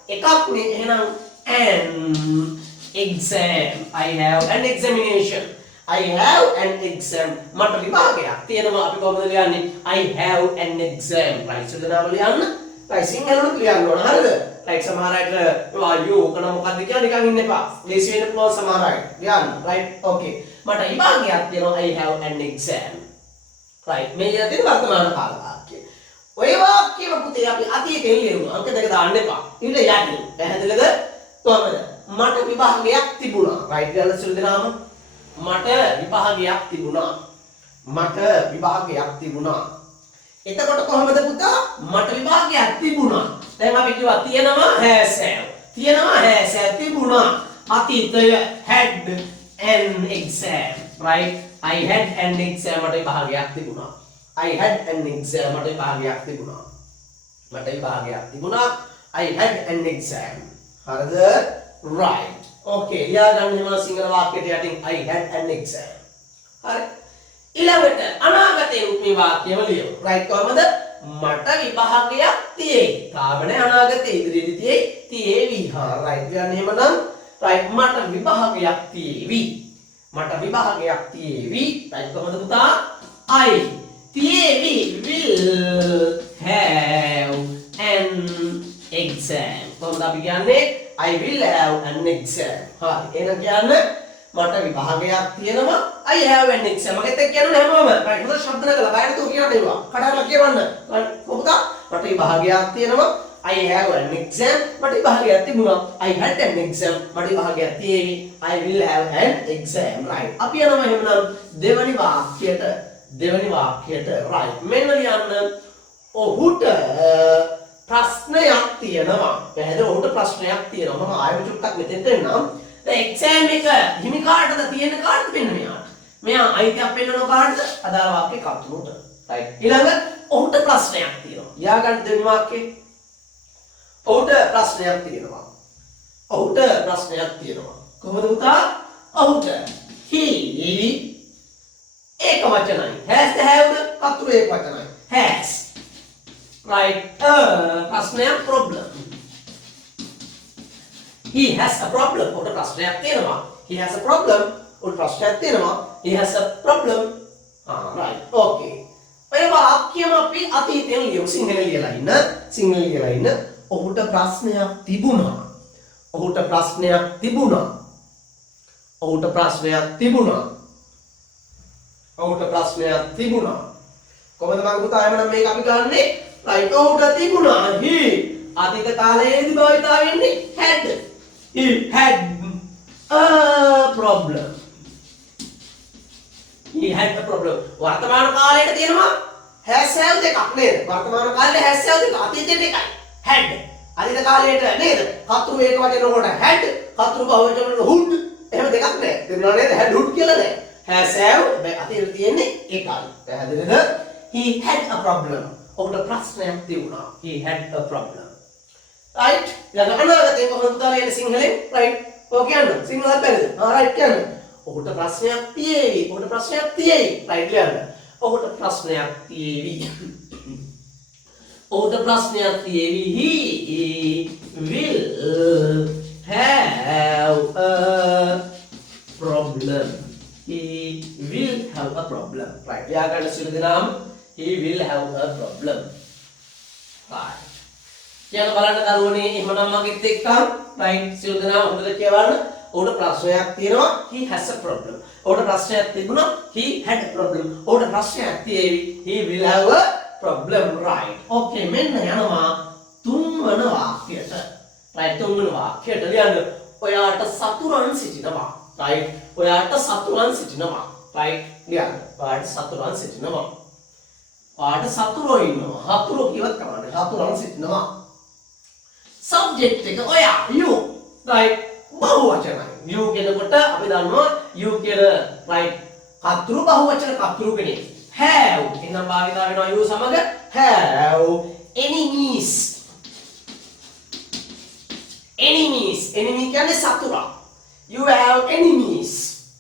එකක් නේ එහෙනම් an exam I have an examination I have an exam මට විභාගයක් තියෙනවා අපි කොහොමද ලියන්නේ I have an exam right සුදනාව ලියන්න right සිංහලෙන් ලියන්න ඕන හරිද right සමහර අයට you කන මොකද්ද කියලා නිකන් ඉන්න එපා ලේසි වෙන්න පුළුවන් සමහර අය ලියන්න right okay මට විභාගයක් තියෙනවා I have an exam right මේ යතින් වර්තමාන කාල වාක්‍ය ඔය වාක්‍යම පුතේ අපි අතීතේ ලියමු අංක දෙක දාන්න එපා ඊට යටින් පැහැදිලිද කොහමද මට විභාගයක් තිබුණා right කියලා සුදනාම මට විභාගයක් තිබුණා එතකොට කොහමද පුතා මට විභාගයක් තිබුණා දැන් අපි කිව්වා තියෙනවා has have තිබුණා අතීතය had an exam right I had an exam මට විභාගයක් තිබුණා I had an exam මට විභාගයක් තිබුණා I had an exam හරිද right okay ලියා ගන්න එහෙම සිංහල වාක්‍යයට යටින් I had an exam හරි ඊළඟට අනාගතයේ මේ වාක්‍යම ලියමු right කොහමද මට විභාගයක් තියෙයි තාවනේ අනාගතයේ ඉදිරියේදී තියෙවි right කියන්නේ එහෙමනම් right මට විභාගයක් තියෙවි right කොහමද පුතා I තියෙවි will have an exam කොහොමද අපි කියන්නේ I will have an exam හරි එහෙනම් කියන්නේ මට විභාගයක් තියෙනවා I have an exam මගෙත් එක්ක කියනවා හැමෝම right හොඳ ශබ්ද නගලා බයර තෝ කියන්න ඒවා කඩාලා කියවන්න කොහොමද මට විභාගයක් තියෙනවා I have an exam මට විභාගයක් තිබුණා I had an exam මට විභාගයක් තියෙවි I will have an exam right අපි යනවා එහෙනම් දෙවනි වාක්‍යයට right මෙන්න ලියන්න ඔහුට ප්‍රශ්නයක් තියෙනවා පැහැදිලි ඔහුට ප්‍රශ්නයක් තියෙනවා මම ආයෙ චුට්ටක් මෙතෙන්ට එන්නම් exam එක හිමි කාටද තියෙන කාටද මෙන්න මෙයා අයිතියක් පෙන්නන කාටද අදාළ වාක්‍ය කතුරුට right ඊළඟ ඔහුට ප්‍රශ්නයක් තියෙනවා යා ගන්න දෙවෙනි වාක්‍යේ ඔහුට ප්‍රශ්නයක් තියෙනවා කොහොමද උතා ඔහුට he ඒක වචනයි has have කතුරු ඒක වචනයි has right ප්‍රශ්නයක් problem he has a problem ඔහුට ප්‍රශ්නයක් තියෙනවා he has a problem ඔහුට ප්‍රශ්නයක් තියෙනවා he has a problem right okay ඔය වාක්‍යම අපි අතීතයෙන් ලියමු සිංහලෙන් ලියලා ඉන්න ඔහුට ප්‍රශ්නයක් තිබුණා කොහොමද මම පුතා එමනම් මේක අපි ගන්නෙ right ඔහුට තිබුණා he අතීත කාලයේදී භාවිතා වෙන්නේ had he had a problem වර්තමාන කාලයට තියෙනවා has have දෙකක් නේද වර්තමාන කාලේ has have දෙක අතීතයට එකයි had අතීත කාලයට නේද කතුරු ඒක වචන කොට had කතුරු බහුවචන වල hood එහෙම දෙකක් නෑ තේරුණා නේද had hood කියලා නෑ has have මේ අතීතයට තියෙන්නේ එකයි පැහැදිලිද he had a problem ඔහුට ප්‍රශ්නයක් තිබුණා he had a problem right ඊළඟ අනාගතේ කොහොමද දාන්නේ සිංහලෙන් right ඔය කියන්න සිංහලත් බැරිද right කියන්න ඔහුට ප්‍රශ්නයක් තියෙවි right කියන්න ඔහුට ප්‍රශ්නයක් තියෙවි ඔහුට ප්‍රශ්නයක් තියේවි. He will have a problem. He will have a problem. Right. ව්‍යාකරණ සියලු දෙනාම he will have a problem. Right. කියන බලන්න දරුවනේ එහෙමනම් මගෙත් එක්කම right සියලු දෙනාම හොඳට කියවන්න. ඔහුට ප්‍රශ්නයක් තියෙනවා. He has a problem. ඔහුට ප්‍රශ්නයක් තිබුණා. He had a problem. ඔහුට ප්‍රශ්නයක් තියේවි. He will have a problem. Right. Okay මෙන්න යනවා තුන්වන වාක්‍යයට. right තුන්වන වාක්‍යයට ලියන්න. ඔයාට සතුරන් සිටිනවා. right ඔයාට සතුරන් සිටිනවා. right ලියන්න. ඔයාට සතුරන් සිටිනවා. ඔයාට සතුරෝ ඉන්නවා. හතුරෝ කියවත් කමන්නේ. හතුරන් සිටිනවා. subject එක ඔයා you. right බහුවචනයි. you කියනකොට අපි දන්නවා you කියන right කතුරු බහුවචන කතුරු කෙනෙක්. have එනම් භාවිතා වෙනවා you සමග have enemies. enemy කියන්නේ සතුරා. you have enemies.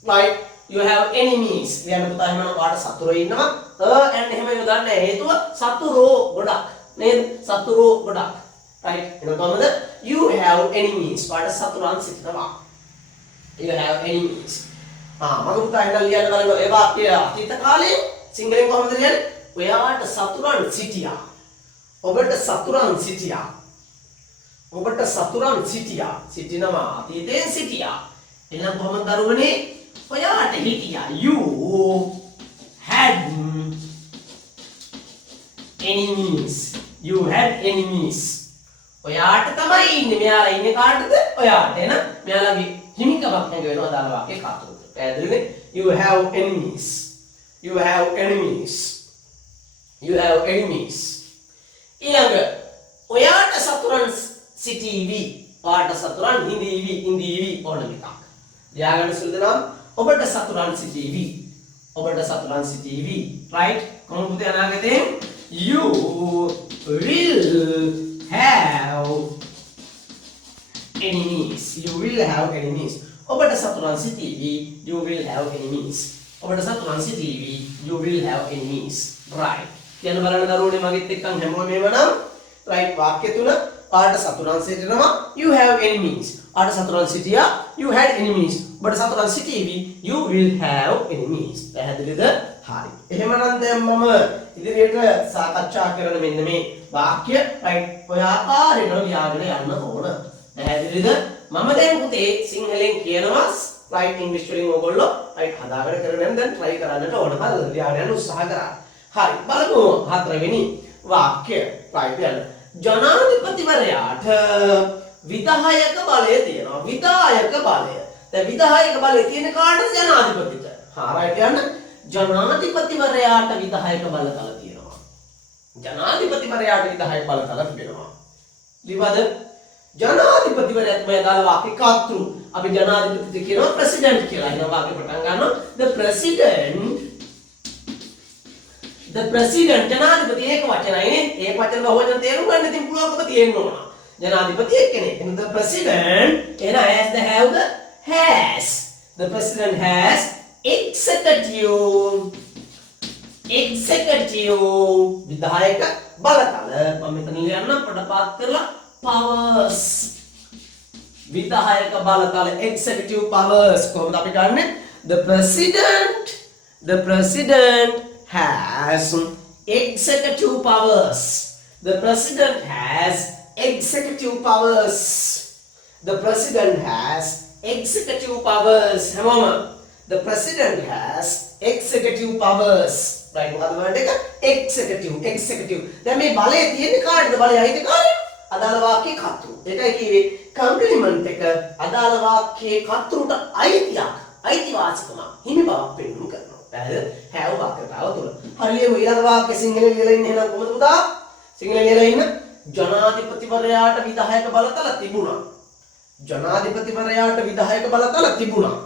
right you have enemies. ලියන්න පුතා එහෙනම් ඔයාට සතුරෝ ඉන්නවා. and එහෙම යොදන්න හේතුව සතුරෝ ගොඩක්. නේද? සතුරෝ ගොඩක්. right එහෙනම් කොහමද? you have enemies. ඔයාට සතුරන් සිටිනවා. you have enemies. මම පුතා එහෙනම් ලියන්න බලන්න ඒ වාක්‍යය අතීත කාලේ සිංහලෙන් කොහොමද ලියන්නේ? ඔයාට සතුරන් සිටියා. ඔබට සතුරන් සිටියා. ඔබට සතුරන් සිටියා. සිටිනවා අතීතයෙන් සිටියා. එහෙනම් කොහොමද දරුවනේ? ඔයාට හිටියා. You had enemies. You had enemies. ඔයාට තමයි ඉන්නේ. මෙයාලා ඉන්නේ කාටද? ඔයාට. එහෙනම් මෙයාලගේ හිමිකමක් නැග වෙනවා අදාළ වාක්‍යයේ කතුරුට. පැහැදිලිනේ? You have enemies. You have enemies. You have enemies. ඊළඟ ඔයාට සතුරන් සිටීවි. ඔයාට සතුරන් හිඳීවි ඕන එකක්. ලියාගන්න සුළු දෙනා ඔබට සතුරන් සිටීවි. ඔබට සතුරන් සිටීවි. right කොහොමද අනාගතේ you will have enemies. You will have enemies. ඔබට සතුරන් සිටීවි. You will have enemies. ඔබට සතුරන් සිටීවි. You will have enemies. right කියන බලන්න දරුවනේ මගෙත් එක්කන් හැමෝම මේවනම් right වාක්‍ය තුන පාට සතුරන් සිටිනවා. You have enemies. ආට සතුරන් සිටියා. You had enemies. ඔබට සතුරන් සිටීවි. You will have enemies. පැහැදිලිද? හරි. එහෙමනම් දැන් මම ඉදිරියට සාකච්ඡා කරන මෙන්න මේ වාක්‍ය right ඔය ආකාරයට ලියාගෙන යන්න ඕන. පැහැදිලිද? මම දැන් පුතේ සිංහලෙන් කියනවා right ඉංග්‍රීසි වලින් ඕගොල්ලෝ right හදාගෙන කරගෙන දැන් try කරන්නට ඕන. හරිද? ලියාගෙන යන්න උත්සාහ කරා. හරි. බලමු හතරවෙනි වාක්‍ය right යන්න. ජනාධිපතිවරයාට විධායක බලය තියෙනවා. විධායක බලය. දැන් විධායක බලය තියෙන කාටද? ජනාධිපතිට. right යන්න. ජනාධිපතිවරයාට විධායක බලතල තියෙනවා. ජනාධිපතිවරයාට විධායක බලතල තිබෙනවා. ලිවද? ජනාධිපතිවරයාට මේ දාලා වාක්‍ය කර්තෘ. අපි ජනාධිපති කියනවා ප්‍රෙසිඩන්ට් කියලා. එහෙනම් වාක්‍ය පටන් ගන්නවා. The president ජනාධිපති ඒක වචනයි නේ. ඒක වචන බහුවචන තේරුම් ගන්න ඉතින් පුළුවන්කම තියෙන්න ඕන. ජනාධිපති එක්කනේ. එහෙනම් the president එන has the have the has. The president has executive විධායක බලතල. මම මෙතන ලියන්න පොඩපාත් කරලා powers. විධායක බලතල executive powers කොහොමද අපි ගන්නෙ? The president has executive powers. The president has executive powers. The president has executive powers. හැමෝම the president has executive powers. right මොකද වර්ඩ් එක? executive. දැන් මේ බලය තියෙන්නේ කාටද? බලය අයිතිකාරය. අදාළ වාක්‍යයේ කර්තෘ. ඒකයි කිව්වේ කම්ප්ලිමන්ට් එක අදාළ වාක්‍යයේ කර්තෘට අයිතිවාසිකම හිමි බවක් පෙන්වන්න කරනවා. පැහැදිලිද? have වාක්‍යතාව තුල. හරියට ඊළඟ වාක්‍ය සිංහලෙන් ලියලා ඉන්නේ එහෙනම් කොහොමද පුතා? සිංහලෙන් ලියලා ඉන්න ජනාධිපතිවරයාට විධායක බලතල තිබුණා. ජනාධිපතිවරයාට විධායක බලතල තිබුණා.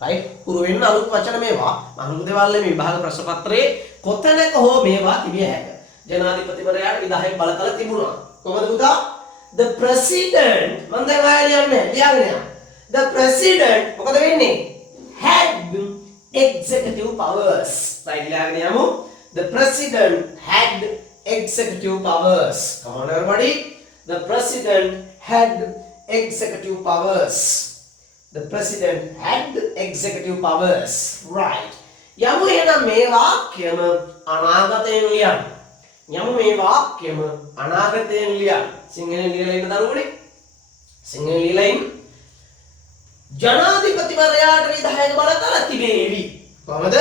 right පුරු වෙන්න අලුත් වචන මේවා මහලු දේවල් මේ විභාග ප්‍රශ්න පත්‍රයේ කොතැනක හෝ මේවා තිබිය හැකියි. ජනාධිපතිවරයාට විධායක බලතල තිබුණා. කොහොමද පුතා? the president මම දැන් ආයෙ ලියන්නේ යන්න. the president මොකද වෙන්නේ? had executive powers. right ලියාගෙන යමු. the president had executive powers. Come on, everybody. The president had executive powers. The president had executive powers. Right. යමු එහෙනම් මේ වාක්‍යම අනාගතයෙන් ලියන්න. යමු මේ වාක්‍යම අනාගතයෙන් ලියන්න. සිංහලෙන් ලියලා ඉන්න දරුවනේ. සිංහලෙන් ලියලා ඉන්න. ජනාධිපතිවරයාට විධායක බලතල තිබේවි. කොහමද?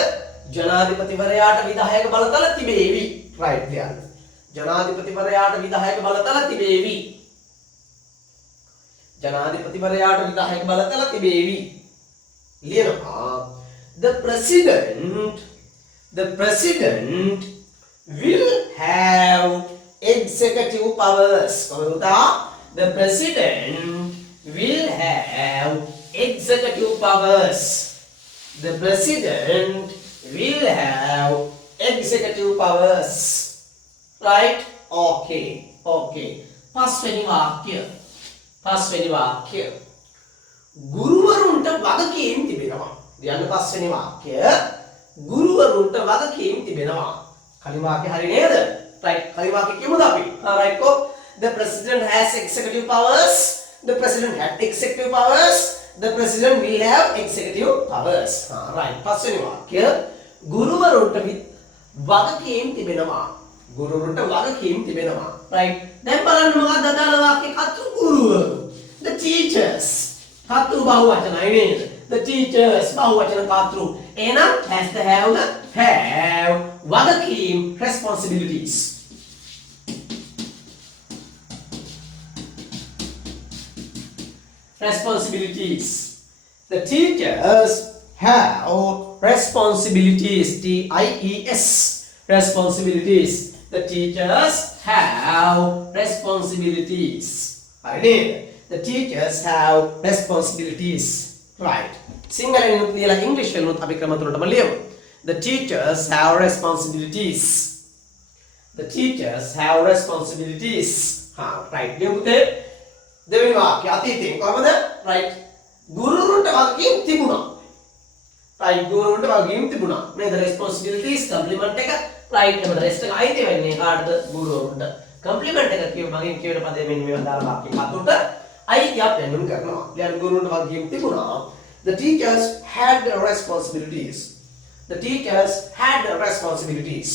ජනාධිපතිවරයාට විධායක බලතල තිබේවි. right ලියන්න. ජනාධිපතිවරයාට විධායක බලතල තිබේවි. ජනාධිපතිවරයාට විධායක බලතල තිබේවි. ලියනවා. The president will have executive powers. The president will have executive powers. The president will have executive powers. Right? Okay. පස්වෙනි වාක්‍ය. ගුරුවරුන්ට වගකීම් තිබෙනවා. ලියන්න පස්වෙනි වාක්‍ය. ගුරුවරුන්ට වගකීම් තිබෙනවා. කලින් වාක්‍ය හරි නේද? right. කලින් වාක්‍ය කියමුද අපි? right ko. The president has executive powers. The president had executive powers. The president will have executive powers. right. පස්වෙනි වාක්‍ය. ගුරුවරුන්ට වගකීම් තිබෙනවා. ගුරුවරුන්ට වගකීම් තිබෙනවා. right. දැන් බලන්න මොකක්ද අදාළ වාක්‍ය කතු ගුරුවරු. The teachers. කතු බහුවචනයි නේද? The teachers බහුවචන කතු. එහෙනම් has to have වගකීම් responsibilities. The teachers have responsibilities. TIES. Responsibilities. The teachers have responsibilities. The teachers have responsibilities. Right. Single English The teachers have responsibilities. The teachers have responsibilities. Right. දෙවෙනි වාක්‍ය අතීතයෙන් කොහමද? right. ගුරුවරුන්ට වගකීම් තිබුණා. right. ගුරුවරුන්ට වගකීම් තිබුණා. නේද? responsibilities complement එක right. එහෙනම් rest එක අයිති වෙන්නේ කාටද? ගුරුවරුන්ට. complement එක කියව මගෙන් කියවන පදේ මෙන්න මේවා දාලා වාක්‍ය කතුට අයිතියක් පෙන්වන්න කරනවා. ඊළඟ ගුරුවරුන්ට වගකීම් තිබුණා. The teachers had responsibilities. The teachers had responsibilities.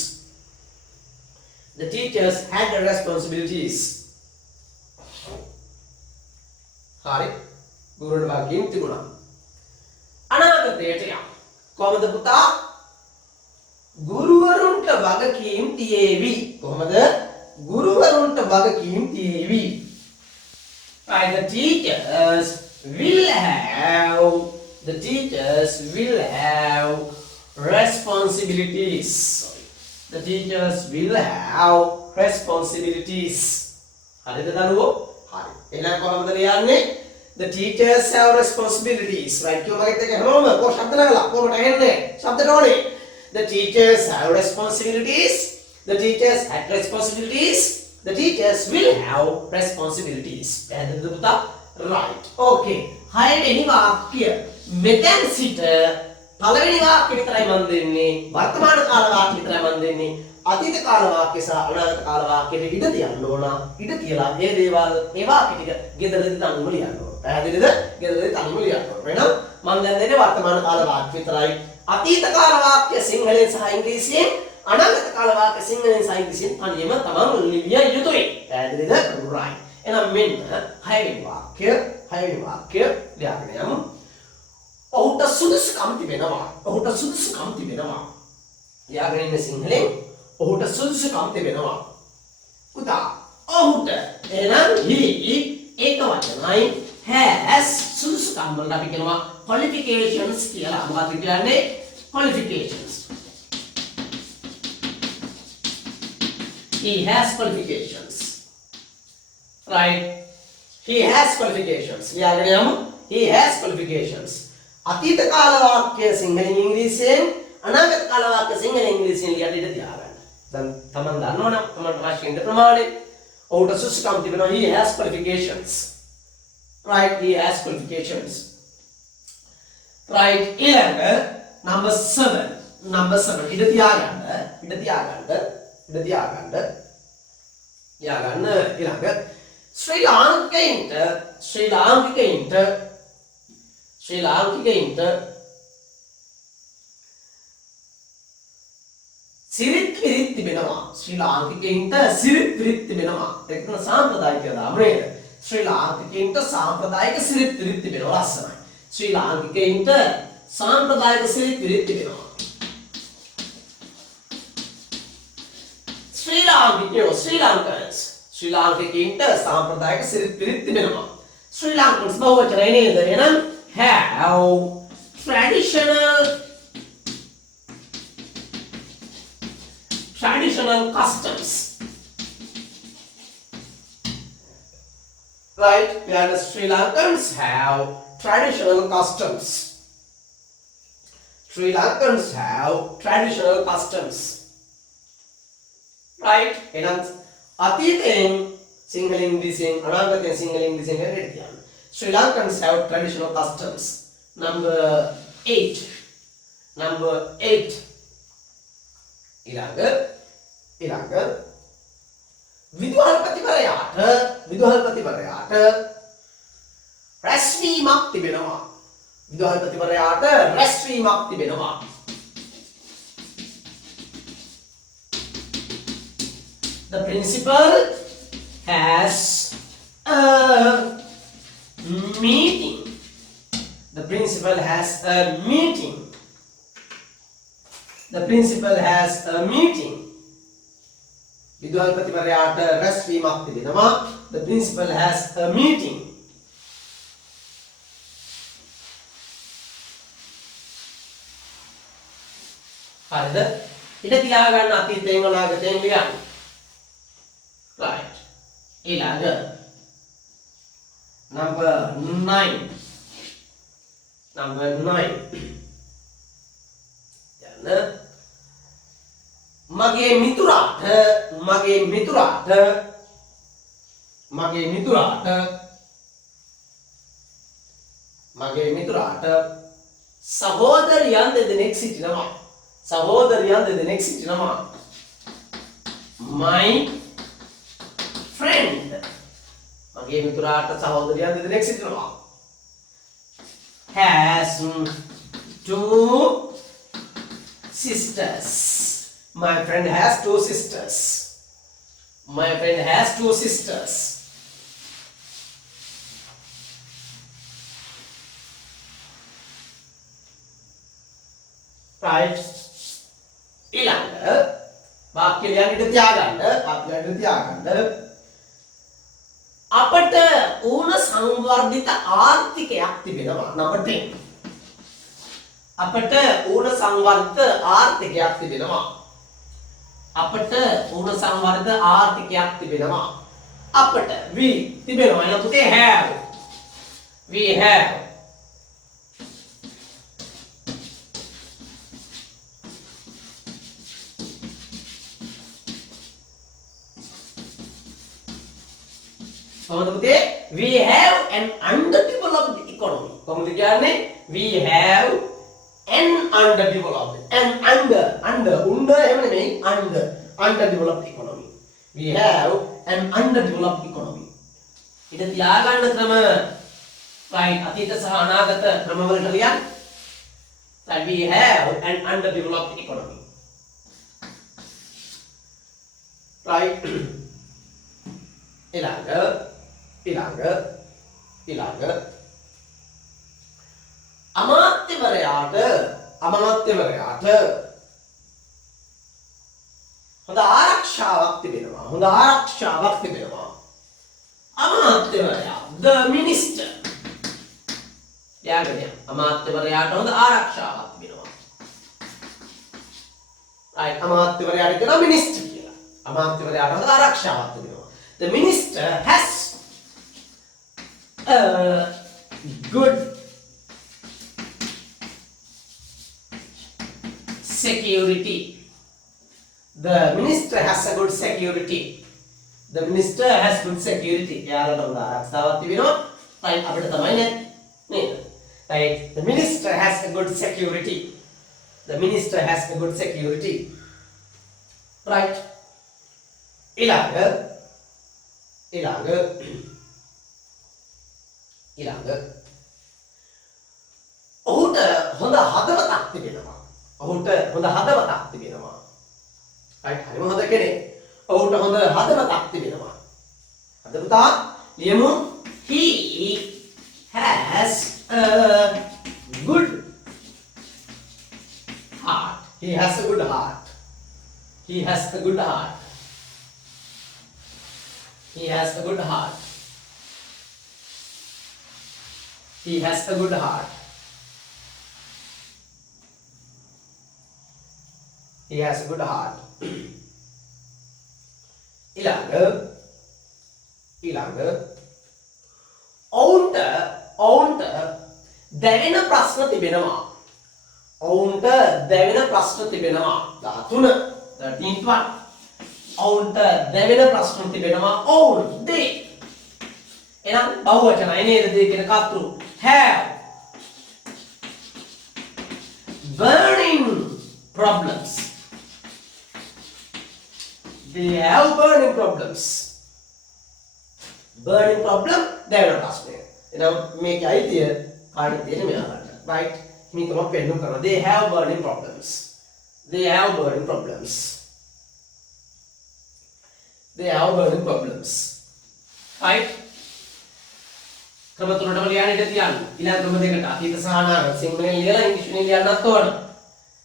The teachers had responsibilities. හරි. ගුරුවරුන්ට වගකීම් තිබුණා. අනාගතයට යන්න. කොහමද පුතා? ගුරුවරුන්ට වගකීම් තියේවි. කොහමද? ගුරුවරුන්ට වගකීම් තියේවි. Right. The teachers will have responsibilities. The teachers will have responsibilities. හරිද දරුවෝ? හරි. එහෙනම් කොහොමද ලියන්නේ? The teachers have responsibilities. right. කියවගත්ත එක හැමෝම කොහොම ශබ්ද නගලා කොහොමද ඇහෙන්නේ? ශබ්දට ඕනේ. The teachers have responsibilities. The teachers had responsibilities. The teachers will have responsibilities. පැහැදිලිද පුතා? right. okay. හයවෙනි වාක්‍ය. මෙතෙන් සිට පළවෙනි වාක්‍ය විතරයි මම දෙන්නේ. වර්තමාන කාල වාක්‍ය විතරයි මම දෙන්නේ. අතීත කාල වාක්‍ය සහ අනාගත කාල වාක්‍යෙට ඉඩ තියන්න ඕන. ඉඩ තියලා මේ දේවල් ඒ වාක්‍ය ටික ගෙදරදී තනියම ලියන්න ඕන. පැහැදිලිද? ගෙදරදී තනියම ලියන්න ඕන. එහෙනම් මම දැන් දෙන්නේ වර්තමාන කාල වාක්‍ය විතරයි. අතීත කාල වාක්‍ය සිංහලෙන් සහ ඉංග්‍රීසියෙන්, අනාගත කාල වාක්‍ය සිංහලෙන් සහ ඉංග්‍රීසියෙන් තනියම තමන් ලිවිය යුතුයි. පැහැදිලිද? right. එහෙනම් මෙන්න හයවෙනි වාක්‍ය ලියාගෙන යමු. ඔහුට සුදුසුකම් තිබෙනවා. ලියාගෙන ඉන්න සිංහලෙන් ඔහුට සුදුසුකම් තිබෙනවා. පුතා ඔහුට එහෙනම් he ඒක වචනයි has සුදුසුකම් වලට අපි කියනවා qualifications කියලා. මොකක්ද කියන්නේ? qualifications. He has qualifications. right. He has qualifications. ලියාගෙන යමු. He has qualifications. අතීත කාල වාක්‍ය සිංහලෙන් ඉංග්‍රීසියෙන්, අනාගත කාල වාක්‍ය සිංහලෙන් ඉංග්‍රීසියෙන් ලියන්න ඉඩ තියාගන්න. දැන් තමන් දන්නවනම් තමන්ට අවශ්‍ය ඉන්න ප්‍රමාණය ඔහුට සුදුසුකම් තිබෙනවා. He has qualifications. right. He has qualifications. right. ඊළඟ number 7 ඉඩ තියාගන්න. යාගන්න ඊළඟ ශ්‍රී ලාංකිකයින්ට සිරිත් විරිත් තිබෙනවා. ශ්‍රී ලාංකිකයින්ට සිරිත් විරිත් තිබෙනවා. ඒක තමයි සාම්ප්‍රදායික දාම නේද? ශ්‍රී ලාංකිකයින්ට සාම්ප්‍රදායික සිරිත් විරිත් තිබෙනවා. ලස්සනයි. ශ්‍රී ලාංකිකයින්ට සාම්ප්‍රදායික සිරිත් විරිත් තිබෙනවා. ශ්‍රී ලාංකිකයින්ට සාම්ප්‍රදායික සිරිත් විරිත් තිබෙනවා. ශ්‍රී ලාංකන්ස් බහුවචනය නේද? එහෙනම් have traditional customs. Right? And Sri Lankans have traditional customs. Sri Lankans have traditional customs. Right? එහෙනම් අතීතයෙන් සිංහල ඉංග්‍රීසියෙන් අනාගතයෙන් සිංහල ඉංග්‍රීසියෙන් හැරෙට කියන්න. Sri Lankans have traditional customs. Number 8. ඊළඟ විදුහල්පතිවරයාට රැස්වීමක් තිබෙනවා. The principal has a meeting. The principal has a meeting. විදුහල්පතිවරයාට රැස්වීමක් තිබෙනවා. The principal has a meeting. හරිද? ඉත තියාගන්න අතීතයෙන් අනාගතයෙන් ලියන්න. Right. ඊළඟ number 9. යන්න මගේ මිතුරාට සහෝදරියන් දෙදෙනෙක් සිටිනවා. My friend. මගේ මිතුරාට සහෝදරියන් දෙදෙනෙක් සිටිනවා. Has 2 sisters. My friend has 2 sisters. Right. ඊළඟ වාක්‍ය ලියන්න ඉඩ තියාගන්න. අපට ඕන සංවර්ධිත ආර්ථිකයක් තිබෙනවා. Number 10. අපට ඕන සංවර්ධිත ආර්ථිකයක් තිබෙනවා. අපට we තිබෙනවා. එන පුතේ have. We have. We have an underdeveloped economy. කොහොමද කියන්නේ? We have an underdeveloped underdeveloped economy. We have an underdeveloped economy. ඉත තියාගන්න ක්‍රම right අතීත සහ අනාගත ක්‍රම වලට ලියන්න. That we have an underdeveloped economy. Right. ඊළඟ අමාත්‍යවරයාට හොඳ ආරක්ෂාවක් තිබෙනවා. අමාත්‍යවරයා the minister. අමාත්‍යවරයාට හොඳ ආරක්ෂාවක් තිබෙනවා. right අමාත්‍යවරයාට කියන minister කියලා. අමාත්‍යවරයාට හොඳ ආරක්ෂාවක් තිබෙනවා. The minister has a good security. The minister has good security. එයාලට හොඳ ආරක්ෂාවක් තිබෙනවා. right අපිට තමයි නේද? right the minister has a good security. right ඊළඟ ඊළඟ ඔහුට හොඳ හදවතක් තිබෙනවා. ඔහුට හොඳ හදවතක් තිබෙනවා. right හරිම හොඳ කෙනෙක්. ඔහුට හොඳ හදවතක් තිබෙනවා. අද පුතා ලියමු he has a good heart. He has a good heart. He has a good heart. He has a good heart. He has a good heart. He has a good heart. ඊළඟ ඔවුන්ට දැවෙන ප්‍රශ්න තිබෙනවා. ඔවුන්ට දැවෙන ප්‍රශ්න තිබෙනවා. 13th one. ඔවුන්ට දැවෙන ප්‍රශ්න තිබෙනවා. ඔවුන් they. එහෙනම් බහුවචනයි නේද they කියන කර්තෘ have burning problems. They have burning problems. Burning problem දැවෙන ප්‍රශ්නය. එහෙනම් මේකයි අයිතිය කාටද තියෙන්නේ මෙයාලට. right මේකම පෙන්නු කරනවා. They have burning problems. They have burning problems. They have burning problems. right ක්‍රම තුනටම ලියන්න ඉඩ තියන්න. ඊළඟ ක්‍රම දෙකට අතීත සහ අනාගත සිංහලෙන් ලියලා ඉංග්‍රීසියෙන් ලියන්නත් ඕන.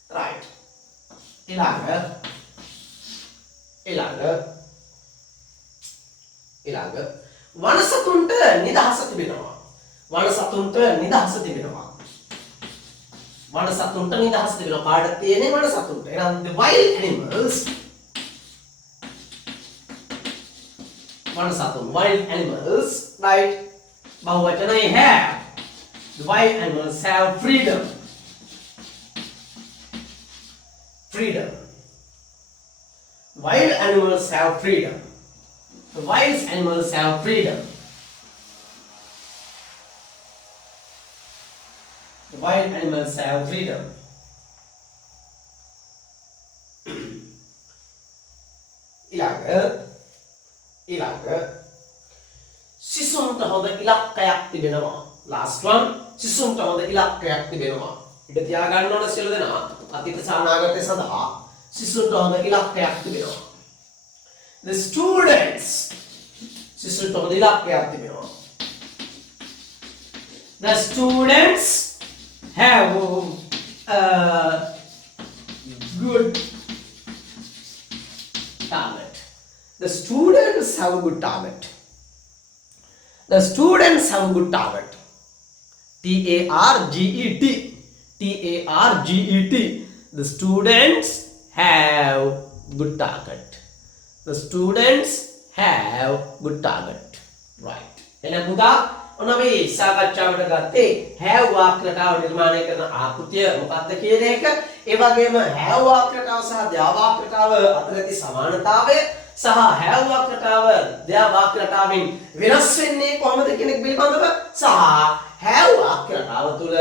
right ඊළඟ වනසතුන්ට නිදහස තිබෙනවා. වනසතුන්ට නිදහස තිබෙනවා. වනසතුන්ට නිදහස තිබෙනවා. කාටද තියෙන්නේ වනසතුන්ට? එහෙනම් the wild animals වනසතුන් wild animals right බහුවචනයි have. The wild animals have freedom. Freedom. Wild animals have freedom. The wild animals have freedom. The wild animals have freedom. ඊළඟ සිසුන්ට හොඳ ඉලක්කයක් තිබෙනවා. last one සිසුන්ට හොඳ ඉලක්කයක් තිබෙනවා. ඉඩ තියා ගන්න ඕන සියලු දෙනා අතීත සහ අනාගතය සඳහා සිසුන්ට හොඳ ඉලක්කයක් තිබෙනවා. The students සිසුන්ට හොඳ ඉලක්කයක් තිබෙනවා. The students have a good target. The students have a good target. The students have a good target. T-A-R-G-E-T. T-A-R-G-E-T. The students have good target. The students have good target. Right. එහෙනම් පුතා ඔන්න අපි සාකච්ඡාවට ගත්තේ have වාක්‍යතාව නිර්මාණය කරන ආකෘතිය මොකක්ද කියන එක. ඒ වගේම have වාක්‍යතාව සහ there වාක්‍යතාව අතර ඇති සමානතාවය සහ have වාක්‍යතාව there වාක්‍යතාවෙන් වෙනස් වෙන්නේ කොහොමද කියන එක පිළිබඳව සහ have වාක්‍යතාව තුළ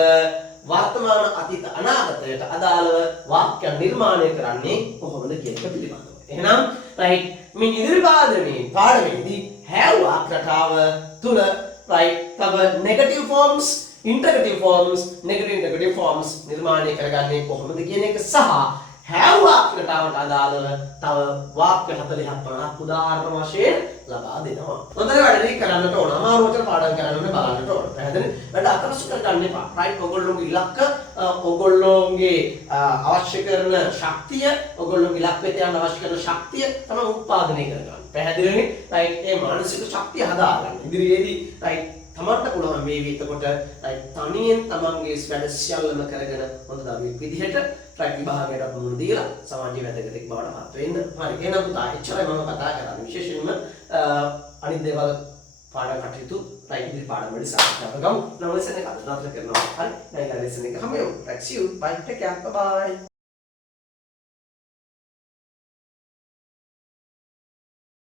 වර්තමාන අතීත අනාගතයට අදාළව වාක්‍ය නිර්මාණය කරන්නේ කොහොමද කියන එක පිළිබඳව. එහෙනම් right මේ ඉදිරි පාඩමේදී have වාක්‍යතාව තුළ right තව negative forms interrogative forms negative forms නිර්මාණය කරගන්නේ කොහොමද කියන එක සහ have වාක්‍යතාවට අදාළව තව වාක්‍ය 40ක් 50ක් උදාහරණ වශයෙන් ලබා දෙනවා. හොඳට වැඩේ කරන්නට ඕන. අමාරුවට පාඩම් කරන්න බලන්නට ඕන. පැහැදිලි? වැඩ අකරසු කරගන්න එපා. right ඔයගොල්ලෝගේ ඉලක්ක ඔයගොල්ලෝගේ අවශ්‍ය කරන ශක්තිය ඔයගොල්ලෝගේ ඉලක්ක වෙත යන්න අවශ්‍ය කරන ශක්තිය තමයි උත්පාදනය කරගන්න. පැහැදිලිනේ? right ඒ මානසික ශක්තිය හදාගන්න. ඉදිරියේදී right තමන්ට පුළුවන් මේ විදිහට right තනියෙන් තමන්ගේ වැඩ සියල්ලම කරගෙන හොඳ දරුවෙක් විදිහට right විභාගයට මුහුණ දීලා සමාජීය වැදගත්ෙක් බවට පත් වෙන්න. හරි. එහෙනම් පුතා එච්චරයි මම කතා කරන්නේ. විශේෂයෙන්ම අනිත් දේවල් පාඩම් කටයුතු right ඉදිරි පාඩම් වලදී සාකච්ඡා කරමු. නම් ලෙසන් එක අද නතර කරනවා. හරි. ඊළඟ ලෙසන් එක හමු. Thanks you. Bye. Take care. Bye bye.